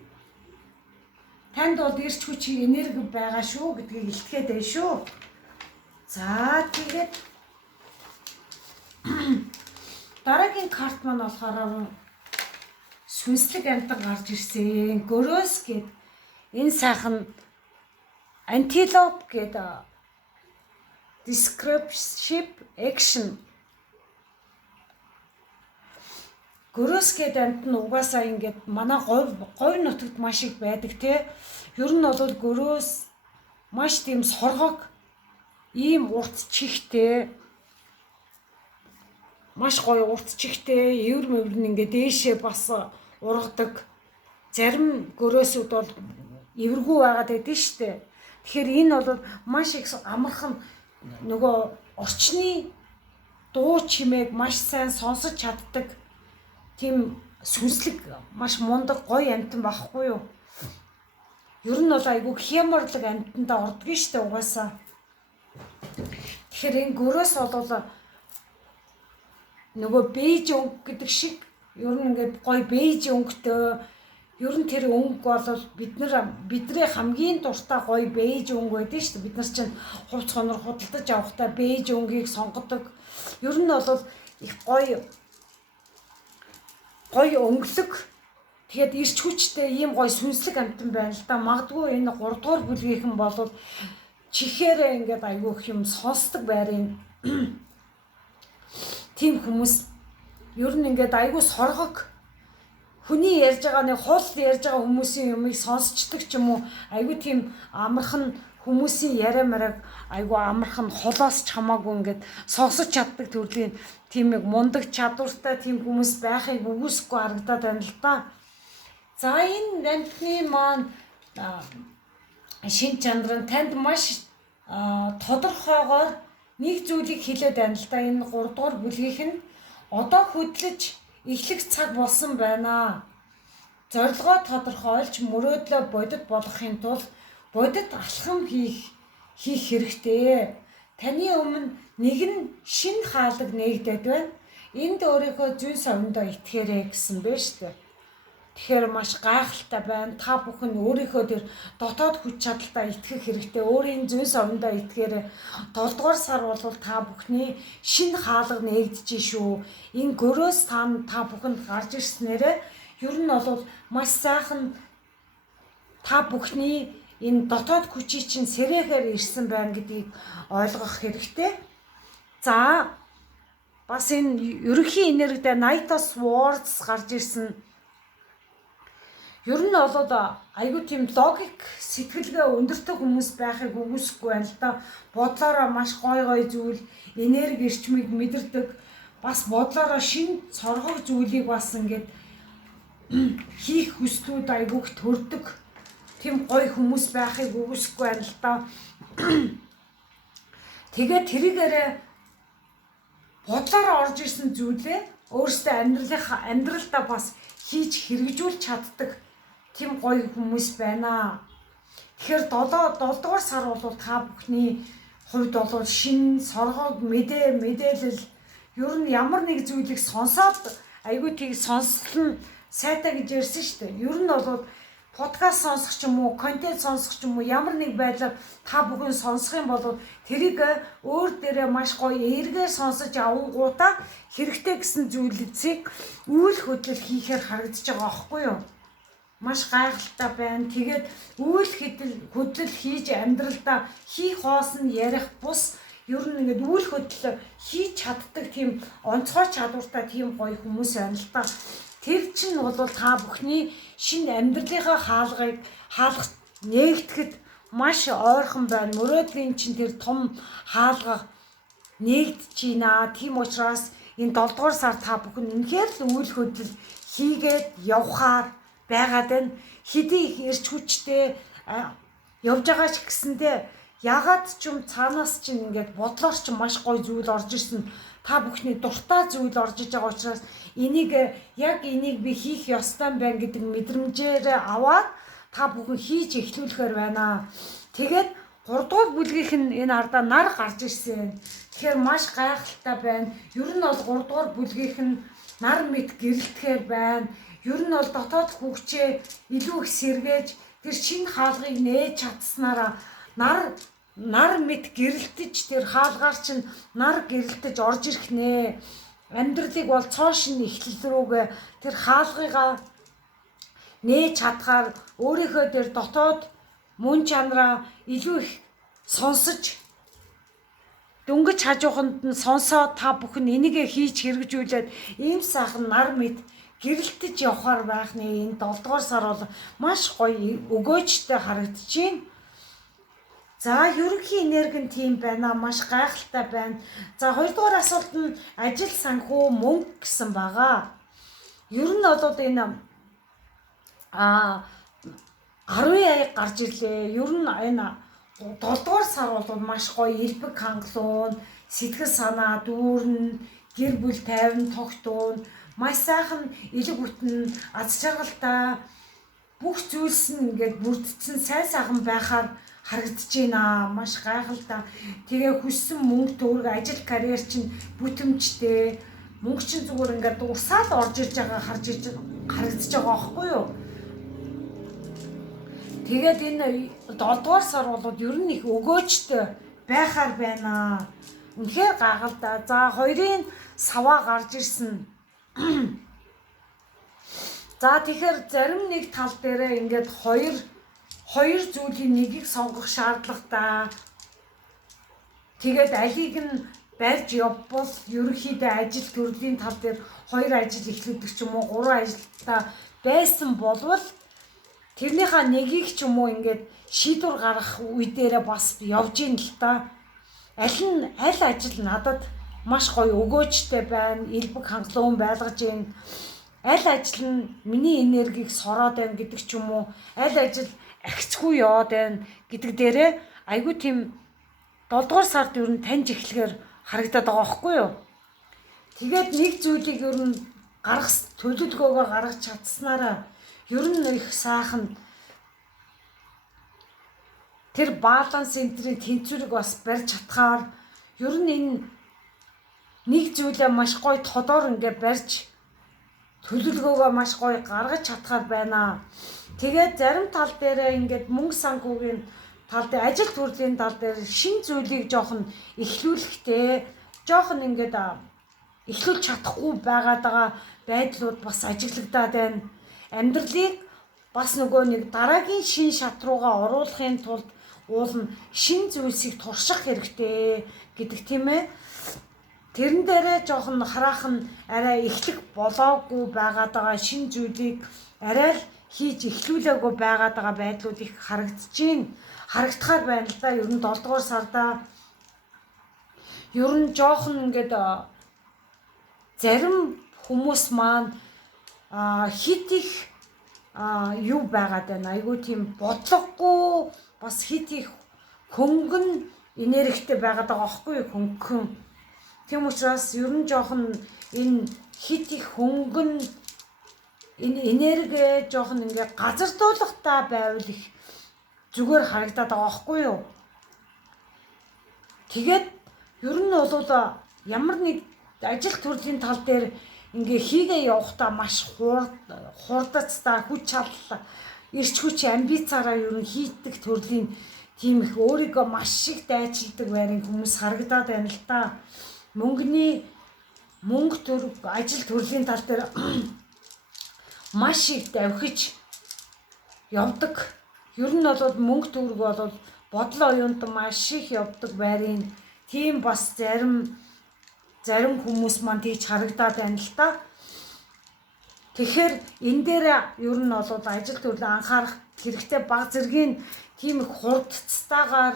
Танд бол эрч хүч энерги байгаа шүү гэдгийг илтгэхэд байна шүү. За, тэгээд дараагийн карт маань болохоор сүнслэг амьтан гарч ирсэн. Гөрөөс гэд энэ сайхан антилоп гэдэг descriptive action. Гөрөөс гэдэг амьтан угаасаа ингээд манай говь нутагт маш их байдаг те. Ер нь бол гөрөөс маш тийм соргог, ийм урт чихтэй, маш гоё урт чихтэй, эвэр мэвэр нь ингээд дээшээ бас ургадаг. Зарим гөрөөсүүд бол эвэргүй байгаад байдаг шүү дээ. Тэгэхээр энэ бол маш их амархан нөгөө орчны дуу чимээг маш сайн сонсож чаддаг тийм сүнслэг маш мундаг гоё амьтан байхгүй юу? Ер нь бол айгүй хямарлаг амьтандаа ордгийн штэ угаасаа. Тэгэхээр энэ гөрөөс бол нөгөө бейж өнгө гэдэг шиг ер нь ингээд гоё бейж өнгөтэй. Ер нь тэр өнгө бол бидний хамгийн дуртай гоё бейж өнгө байдаг шүү дээ. Бид нар чинь хувц хонор худалдаж авахдаа бейж өнгийг сонгодог. Ер нь бол их гоё өнгөлөг. Тэгээд ирч хүчтэй ийм гоё сүнслэг амьтан байна л да. Магадгүй энэ 3 дугаар бүлгийнхэн бол чихээрээ ингээд айгүй их юм сонсдог байрын тийм хүмүүс ер нь ингээд айгүй соргог хүний ярьж байгаа нэг хул ярьж байгаа хүмүүсийн юмыг сонсчдаг ч юм уу айгүй тийм амархан хүмүүсийн яриа мараг айгүй амархан холоос ч хамаагүй ингээд сонсож чаддаг төрлийн тийм нэг мундаг чадвартай тийм хүмүүс байхыг үгүйсэхгүй харагдаад байна л да. За энэ амьтны маань шин чанар нь танд маш тодорхойгоор нэг зүйлийг хэлээд байна л да. Энэ 3 дугаар бүлгийнх нь одоо хөдлөж эхлэх цаг болсон байна. Зорилгоо тодорхойлж мөрөөдлөө бодит болгохын тулд бодит алхам хийх хэрэгтэй. Таны өмнө нэгэн шинэ хаалга нээгдээд байна. Энд өөрийнхөө зүйн совиндоо итгээрэй гэсэн бэ шүү дээ. Тэгэхээр маш гайхалтай байна. Та бүхэн өөрийнхөө тэр дотоод хүч чадалтаа итгэх хэрэгтэй. Өөрийн зүйн совиндоо итгээрэй. 7 дугаар сар бол та бүхний шинэ хаалга нээгдэж шүү. Энэ гөрөөс та бүхэнд гарч ирснээрээ ер нь бол маш сайхан та бүхний энэ дотоод хүчийг чинь сэрэхээр ирсэн байна гэдгийг ойлгох хэрэгтэй. За бас энэ ерөнхий энергидэ Knight of Swords гарч ирсэн. Ер нь бол айгүй тийм логик сэтгэлгээ өндөртэй хүмүүс байхыг үгүйсэхгүй байна л да. Бодлороо маш гой зүйл, энерги эрчмийг мэдэрдэг. Бас бодлороо шин цоргог зүйлийг бас ингээд хийх хүслүүд айгүйх төрдөг. Тийм гой хүмүүс байхыг үгүйсэхгүй байна л да. Тэгээд тэрийгээрээ бодлороо орж ирсэн зүйлээ өөрсдөө амьдралдаа бас хийж хэрэгжүүлж чаддаг тийм гоё хүмүүс байна. Тэгэхээр 7 дугаар сар бол та бүхний хувьд бол шин соргог мэдээлэл ер нь ямар нэг зүйлийг сонсоод айгүй тийг сонсол нь сайтай гэж ярьсан шүү дээ. Ер нь бол подкаст сонсох ч юм уу, контент сонсох ч юм уу ямар нэг байдлаар та бүхэн сонсох юм бол тэрийг өөр дээрээ маш гоё эргээр сонсож авангуудаа хэрэгтэй гэсэн зүйлсийг үйл хөдлөл хийхээр харагдаж байгаа аахгүй юу? Маш гайхалтай байна. Тэгээд үйл хөдлөл хийж амьдралдаа хийх хоосн ярих бус ер нь ингээд үйл хөдлөл хийж чаддаг тийм онцгой чадвартай тийм гоё хүмүүс байна л та. Тэр чинь бол та бүхний шинэ амьдралынхаа хаалгыг хаалгах нээгдэхэд маш ойрхон байна. Мөрөөдлийн чинь тэр том хаалга нээгдэж байна. Тийм учраас энэ 7 дугаар сар та бүхэн үнэхээр л үйл хөдлөл хийгээд явхаар байгаад байна. Хэдий их эрч хүчтэй явж байгаа ч гэсэндээ ягаад ч юм цаанаас чинь ингээд бодлоор ч маш гоё зүйл орж ирсэн. Та бүхний дуртай зүйл орж иж байгаа учраас энийг би хийх ёстой байна гэдэг мэдрэмжээр аваад та бүхэн хийж эхлүүлэхээр байна. Тэгээд 3 дугаар бүлгийнх нь энэ ардаа нар гарч ирсэн. Тэгэхээр маш гайхалтай байна. Ер нь бол 3 дугаар бүлгийнх нь нар мэд гэрэлтэхээр байна. Ер нь бол дотоод хүчээ илүү их сэргээж тэр шинэ хаалгыг нээж чадсанараа нар мэд гэрэлтэж тэр хаалгаар чинь нар гэрэлтэж орж ирэх нэ. Амьдралыг бол цоо шин эхлэл рүүгээ тэр хаалгыгаа нээж чадхаар өөрийнхөө тэр дотоод мөн чанараа илүү их сонсож дөнгөж хажууханд нь сонсоод та бүхэн энийгээ хийж хэрэгжүүлээд ийм сайхан нар мэд гэрэлтэж явхаар байх нэ. Энэ 7 дугаар сар бол маш гоё өгөөжтэй харагдаж байна. За ерөнхий энерги нь тийм байна. Маш гайхалтай байна. За 2 дугаар асуулт нь ажил санхүү мөнгө гэсэн байгаа. Ер нь бол энэ 10 аяг гарч ирлээ. Ер нь энэ 7 дугаар сар бол маш гоё элбэг хангалуун, сэтгэл санаа дүүрэн, гэр бүл тайван тогтуун, маш сайхан элэг бүтэн, аз жаргалтай бүх зүйлс нь ингээд бүрдсэн сайн сайхан байхаар харагдаж байна. Маш гайхалтай. Тэгээ хүссэн мөнгө төгрөг, ажил карьер чинь бүтэмжтэй. Мөнгө чинь зүгээр ингээд усаад орж ирж байгаа харагдаж байгаа аахгүй юу? Тэгээд энэ 7 дугаар сар бол ер нь их өгөөжтэй байхаар байна. Үнэхээр гайхалтай. За 2-ын саваа гарч ирсэн. За тэгэхээр зарим нэг тал дээрээ ингээд хоёр зүйлийн нэгийг сонгох шаардлагатай. Тэгээд алийг нь барьж явбал ерөнхийдөө ажил төрлийн тал дээр 2 ажил эхлүүлдэг ч юм уу 3 ажилтаа байсан болвол тэрнийхээ нэгийг ч юм уу ингээд шийдвэр гаргах үе дээрээ бас явж ийн л та. Аль ажил надад маш гоё өгөөжтэй байна, элбэг хангалуун байлгаж байна. Аль ажил нь миний энергийг сороод байна гэдэг ч юм уу, аль ажил ахицгүй яваад байна гэдэг дээрээ айгүй тийм 7 дугаар сард ер нь таньж эхлэхээр харагдаад байгаа байхгүй юу? Тэгээд нэг зүйлийг ер нь төлөвлөгөөгөө гаргаж чадсанараа ер нь их сайхан тэр баланс энтрийн тэнцвэрийг бас барьж чадхаар ер нь энэ нэг зүйлээ маш гоё тодор ингээд барьж төлөвлөгөөгөө маш гоё гаргаж чадхаар байна. Тэгээд зарим тал дээр ингээд мөнгө санхүүгийн тал дээр ажил төрлийн тал дээр шин зүйлийг жоохон эхлүүлэхдээ жоохон ингээд эхлүүлж чадахгүй байгаад байгаа байдлууд бас ажиглагдаад байна. Амьдралыг бас нөгөө нэг дараагийн шин шат руугаа оруулахын тулд уул нь шин зүйлсийг турших хэрэгтэй гэдэг тийм ээ. Тэрэн дээрээ жоохон хараах нь арай эхлэх болоогүй байгаад байгаа шин зүйлийг арай л хийж эхлүүлээгүй байгаад байгаа байдлууд их харагдахаар байна л да. Ер нь 7 дугаар сардаа ер нь жоохон ингээд зарим хүмүүс маань хит их юу байгаад байна. Айгүй тийм бодлогогүй бас хит их хөнгөн энергитэй байгаад байгаа байхгүй юу? Хөнгөн. Тийм учраас ер нь жоохон энэ хит их хөнгөн энэ энерги жоохон ингээ газардуулахтай байвал их зүгээр харагдаад байгаа байхгүй юу? Тэгээд ер нь бол ямар нэг ажил төрлийн тал дээр ингээ хийгээ явахдаа маш хурдацтай хүч чадал эрч хүч амбицаараа ер нь хийдэг төрлийн тийм их өөрийгөө маш их дайчилдаг байрын хүмүүс харагдаад байна л та. Мөнгө төр ажил төрлийн тал дээр маш их давхиж явдаг. Ер нь бол мөнгө төгрөг бол бодлоо оюунд маш их явдаг байрын тийм бас зарим хүмүүс маань тийж харагдаад байна л та. Тэгэхээр энэ дээр ер нь бол ажил төрлийн анхаарах хэрэгтэй баг зэргийн тийм их хурдцтайгаар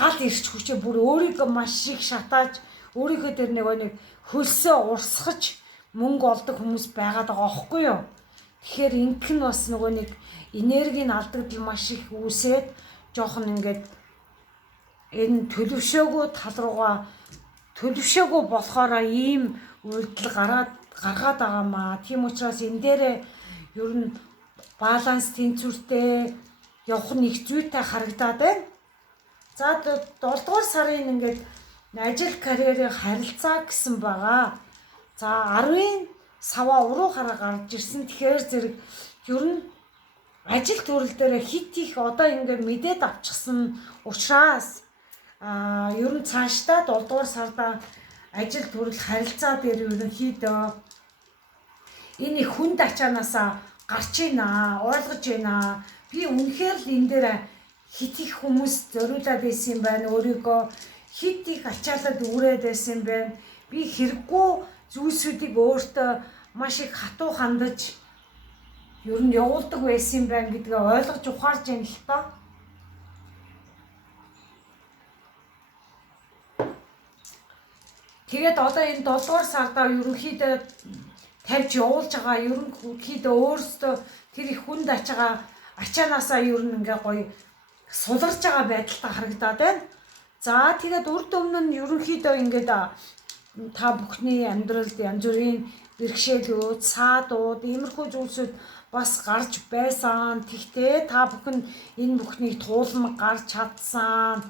гал ирч хүчээ бүр өөрийгөө маш их шатааж өөрийнхөө дээр нэг хөлсөө урсгаж мөнгө олдог хүмүүс байгаад байгаа байхгүй юу? Тэгэхээр ингэх нь бас нэг энергийн алдагдал маш их үүсээд жоохон ингээд энэ төлөвшөөгөө тал руугаа төлөвшөөгөө болохоор ийм үйлдэл гаргаад байгаамаа. Тийм учраас энэ дээр ер нь баланс тэнцвэртэй явах нь их зүйтэй харагдаад байна. За 7 дугаар сарын ингээд ажил карьерийн харилцаа гэсэн байгаа. За 10-ын саваа уруу хараа гарч ирсэн. Тэгэхээр зэрэг ер нь ажил төрөл дээр хит их одоо ингээд мэдээд авчихсан учраас ер нь цаашдаа 7 дугаар сарда ажил төрөл харилцаа дээр ерөнхийдөө энэ хүнд ачаанаасаа гарч ийна, ойлгож байна. Би үнэхээр л энэ дээр хит их хүмүүс зориулаад байсан юм байна. Өөрийгөө хит их ачаалаад үүрээд байсан юм байна. Би хэрэггүй зүйлсүүдийг өөртөө маш их хатуу хандаж ер нь явуулдаг байсан юм байна гэдгээ ойлгож ухаарж байна л та. Тэгээд одоо энэ 7 дугаар сардаа ерөнхийдөө тавьж явуулж байгаа ерөнхийдөө өөрөөсөө тэр их хүнд ачаанаасаа ер нь ингээ гоё суларж байгаа байдалтай харагдаад байна. За тэгээд урд өмнө нь ерөнхийдөө ингээд та бүхний амьдралд янз бүрийн бэрхшээлүүд, саадууд, иймэрхүү зүйлсүүд бас гарч байсан. Тэгтээ та бүхэн энэ бүхнийг туулмаг гарч чадсан.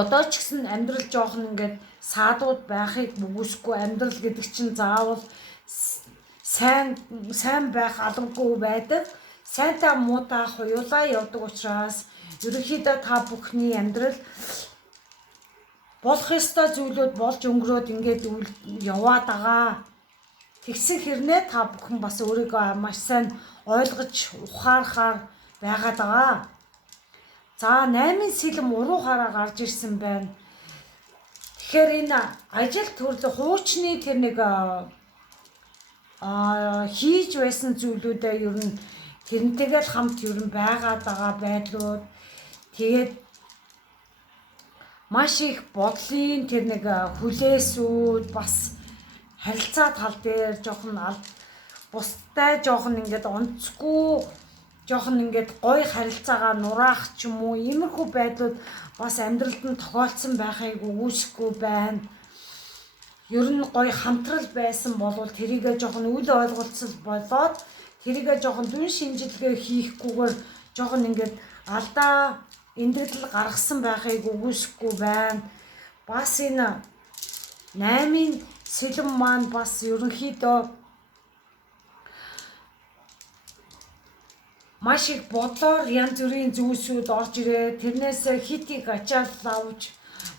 Одоо ч гэсэн амьдрал жоохон ингээд саадууд байхыг үгүйсэхгүй. Амьдрал гэдэг чинь заавал сайн байх албагүй байдаг. Сайнтай муутай хуйлаа явдаг учраас ерөнхийдөө та бүхний амьдрал болох ёстой зүйлүүд болж өнгөрөөд ингээд яваад байгаа. Тэгсэн хэрнээ та бүхэн бас өөрийгөө маш сайн ойлгож ухаарахаар байгаад байгаа. За 8-ын сэлэм уруу хараа гарч ирсэн байна. Тэгэхээр энэ ажил төрөл хуучны тэр нэг хийж байсан зүйлүүдээ ер нь тэрнтэйгээ хамт ер нь байгаад байгаа байдлууд тэгээд маш их бодлын тэр нэг хүлээсүүд бас харилцаа тал дээр жоохон бусдтай жоохон ингээд онцгүй жоохон ингээд гоё харилцаагаа нураах ч юм уу иймэрхүү байдлууд бас амьдралд нь тохиолдсон байхыг үгүйсэхгүй байна. Ер нь гоё хамтрал байсан бол тэрийгээ жоохон үл ойлголцол болоод тэрийгээ жоохон дүн шинжилгээ хийхгүйгээр жоохон ингээд алдаа эндэгдэл гаргасан байхыг үгүйсэхгүй байна. Бас энэ 8-ын сэлэм маань бас ерөнхийдөө маш их бодлоор янз бүрийн зүйлсүүд орж ирээ. Тэрнээс хит их ачаал авч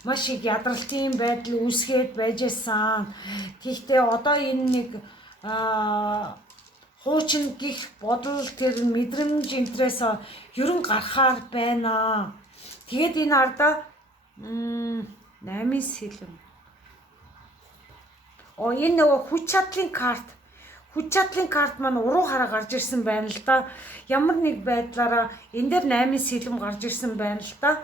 маш их ядралтын байдал үүсгээд байжсэн. Гэхдээ одоо энэ нэг хуучин гих бодол тэр мэдрэмж энтрээс ерөн гарахаар байна. Тэгээд энэ ардаа 8 сэлэм. Энэ нөгөө хүч чадлын карт. Хүч чадлын карт маань уруу хараа гарч ирсэн байна л да. Ямар нэг байдлаараа энэ дээр 8 сэлэм гарч ирсэн байна л да.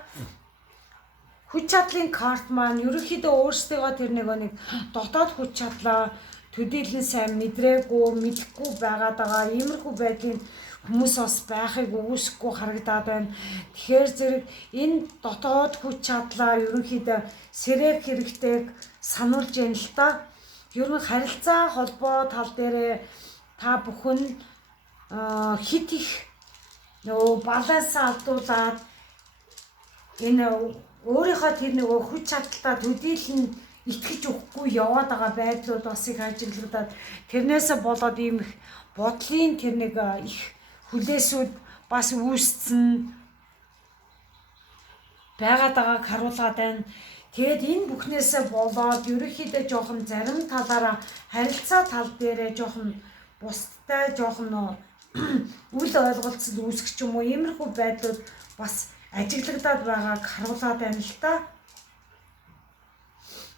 Хүч чадлын карт маань ерөнхийдөө өөрсдөө тэр нэг дотоод хүч чадлаа төдийлөн сайн мэдрээгүй, мэдэхгүй байгаад байгаа. Иймэрхүү байдлын хүмүүс бас байхыг үгүйсэхгүй харагдаад байна. Тэгэхээр зэрэг энэ дотоод хүч чадлаа ерөнхийдөө сэрэг хэрэгтэйг сануулж яана л та. Ер нь харилцаа холбоо тал дээр та бүхэн хит их нөгөө баланс алдуулаад энэ өөрийнхөө тэр нөгөө хүч чадалтаа төдийлөн итгэж өгөхгүй яваад байгаа байдлууд бас их ажиглагдаад тэрнээс болоод ийм их бодлын тэр нэг их хүлээсүүд бас үүсцэн байгаад байгааг харуулгаад байна. Тэгээд энэ бүхнээсээ болоод ерөнхийдөө жоохон зарим талаараа харилцаа тал дээрээ жоохон бусдтай жоохон үл ойлголцол үүсгэх юм уу иймэрхүү байдлууд бас ажиглагдаад байгааг харуулад байна л та.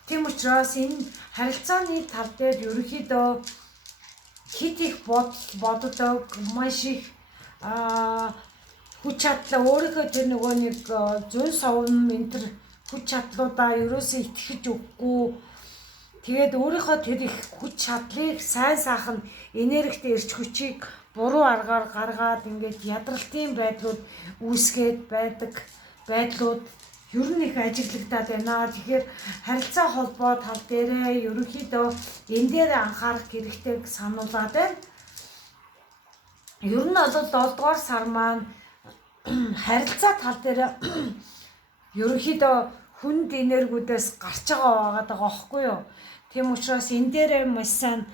Тийм учраас энэ харилцааны тал дээр ерөнхийдөө хит их боддог маш их хүч чадлаа өөрийнхөө тэр нөгөө нэг зүүн совн энтер хүч чадлуудаа ерөөсөө итгэж өгөхгүй. Тэгээд өөрийнхөө тэр их хүч чадлыг сайн сайхан энергит эрч хүчийг буруу аргаар гаргаад ингээд ядралтын байдлууд үүсгээд байдаг байдлууд ер нь их ажиглагдаад байна. Тэгэхээр харилцаа холбоо тал дээрээ ерөнхийдөө энэ дээр анхаарах хэрэгтэйг сануулад байна. Ер нь бол 7 дугаар сар маань харилцаа тал дээр ерөнхийдөө хүнд энергиудээс гарч байгаа байхгүй юу? Тийм учраас энэ дээр маш сайн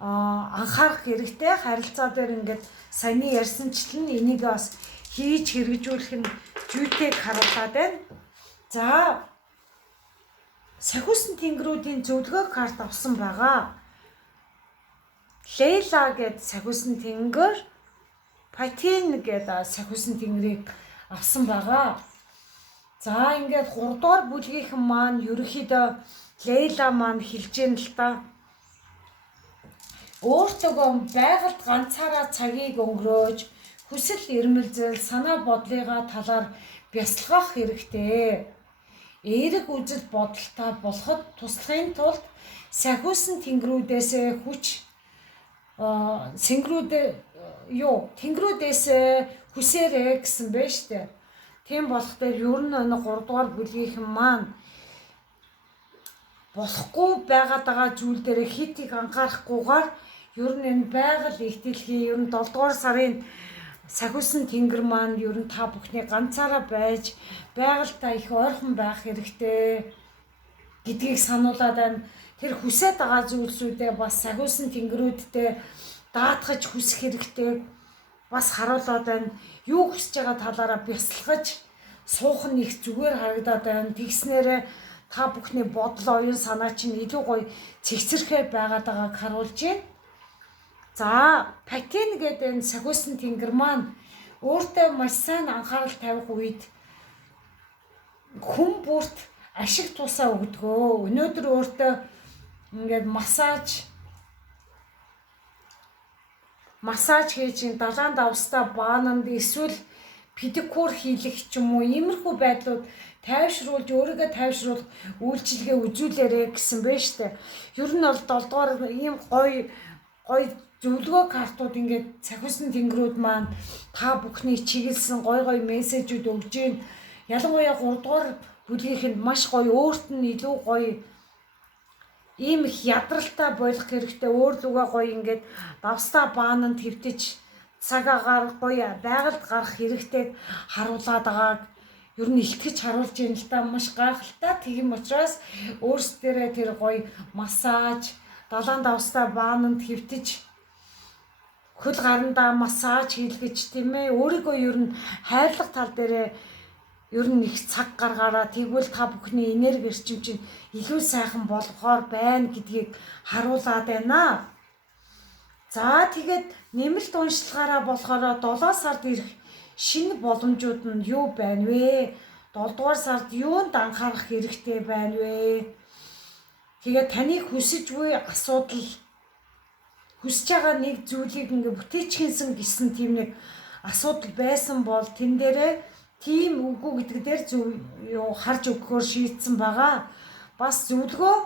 анхаарах хэрэгтэй. Харилцаа дээр ингээд саяны ярьсанчлан энийг бас хийж хэрэгжүүлэх нь зүйтэйг харуулад байна. За сахиусан тэнгэрүүдийн зөвлөгөө карт авсан байгаа. Лейла гэд сахиусан тэнгэр, Патин гэд сахиусан тэнгэрийг авсан байгаа. За ингээд 3 дугаар бүлгийнхэн маань ерөнхийдөө Лейла маань хэлж гэн л та. Өөртөө байгальд ганцаараа цагийг өнгөрөөж хүсэл эрмэлзэл санаа бодлыгаа талаар бясалгах хэрэгтэй. Эерэг үзэл бодолтой болоход туслахын тулд сахиусан тэнгэрүүдээс хүч тэнгэрүүдээс хүсээрэй гэсэн байна штэ. Тийм болохоор ер нь 3 дугаар бүлгийнхэн маань болохгүй байгаад байгаа зүйл дээр хит их анхаарахгүйгээр ер нь энэ байгаль ихтэлхий ер нь 7 дугаар сарын сахиусан тэнгэр маань ер нь та бүхний ганцаараа байж байгальтай их ойрхон байх хэрэгтэй гэдгийг сануулад байна. Тэр хүсэж байгаа зүйлсүүдээ бас сахиусан тэнгэрүүдтэй даатгаж хүсэх хэрэгтэй бас харуулад байна. Юу хүсэж байгаа талаараа бясалгаж суух нь их зүгээр харагдаад байна. Тэгснээрээ та бүхний бодол оюун санаа чинь илүү гоё цэгцэрхээ байгаад байгааг харуулж байна. За, Патин гэдэг энэ сахиусан тэнгэр маань өөртөө маш сайн анхаарал тавих үед хүн бүрт ашиг тусаа өгдгөө. Өнөөдөр өөртөө ингээд массаж хийж далайн давстаа баананд эсвэл педикюр хийлэх ч юм уу иймэрхүү байдлууд тайвшруулж өөрийгөө тайвшруулах үйлчилгээ үзүүлээрэ гэсэн байна штэ. Ер нь бол 7 дугаар ийм гоё зөвлөгөө картууд ингээд цахиусан тэнгэрүүд маань та бүхний чиглэсэн гоё мессежүүд өгж гин. Ялангуяа 3 дугаар бүлгийнхэнд маш гоё өөрт нь илүү гоё ийм их ядралтай болох хэрэгтэй. Өөр лугаа гоё ингээд давстаа баананд твтэж цаг агаар гоё байгальд гарах хэрэгтэй харуулад байгааг ер нь илтгэж харуулж юм л та маш гайхалтай. Тийм учраас өөрсдөө тэр гоё массаж далайн давстаа баананд твтэж хөл гарандаа массаж хийлгэж тийм ээ өөрийгөө ер нь хайрлах тал дээрээ ер нь их цаг гаргаараа тэгвэл та бүхний энерги эрчим чинь илүү сайхан болгохоор байна гэдгийг харуулад байна. За тэгээд нэмэлт уншлагаараа болохоор 7 сард ирэх шинэ боломжууд нь юу байна вэ? 7 дугаар сард юунд анхаарах хэрэгтэй байна вэ? Тэгээд таны хүсэж буй асуудал хүсэж байгаа нэг зүйлийг ингээ бүтээчхэнсэн гэсэн тийм нэг асуудал байсан бол тэн дээрээ тийм үгүй гэдэг дээр харж өгөхөөр шийдсэн байгаа. Бас зөвлөгөө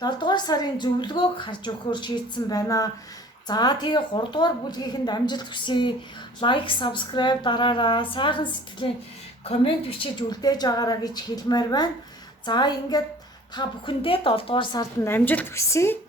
7 дугаар сарын зөвлөгөөг харж өгөхөөр шийдсэн байна. За тэгээ 3 дугаар бүлгийнхэнд амжилт хүсье. Лайк, subscribe дараараа, сайхан сэтгэлийн комент бичиж үлдээж байгаараа гэж хэлмээр байна. За ингээд та бүхэндээ 7 дугаар сард амжилт хүсье.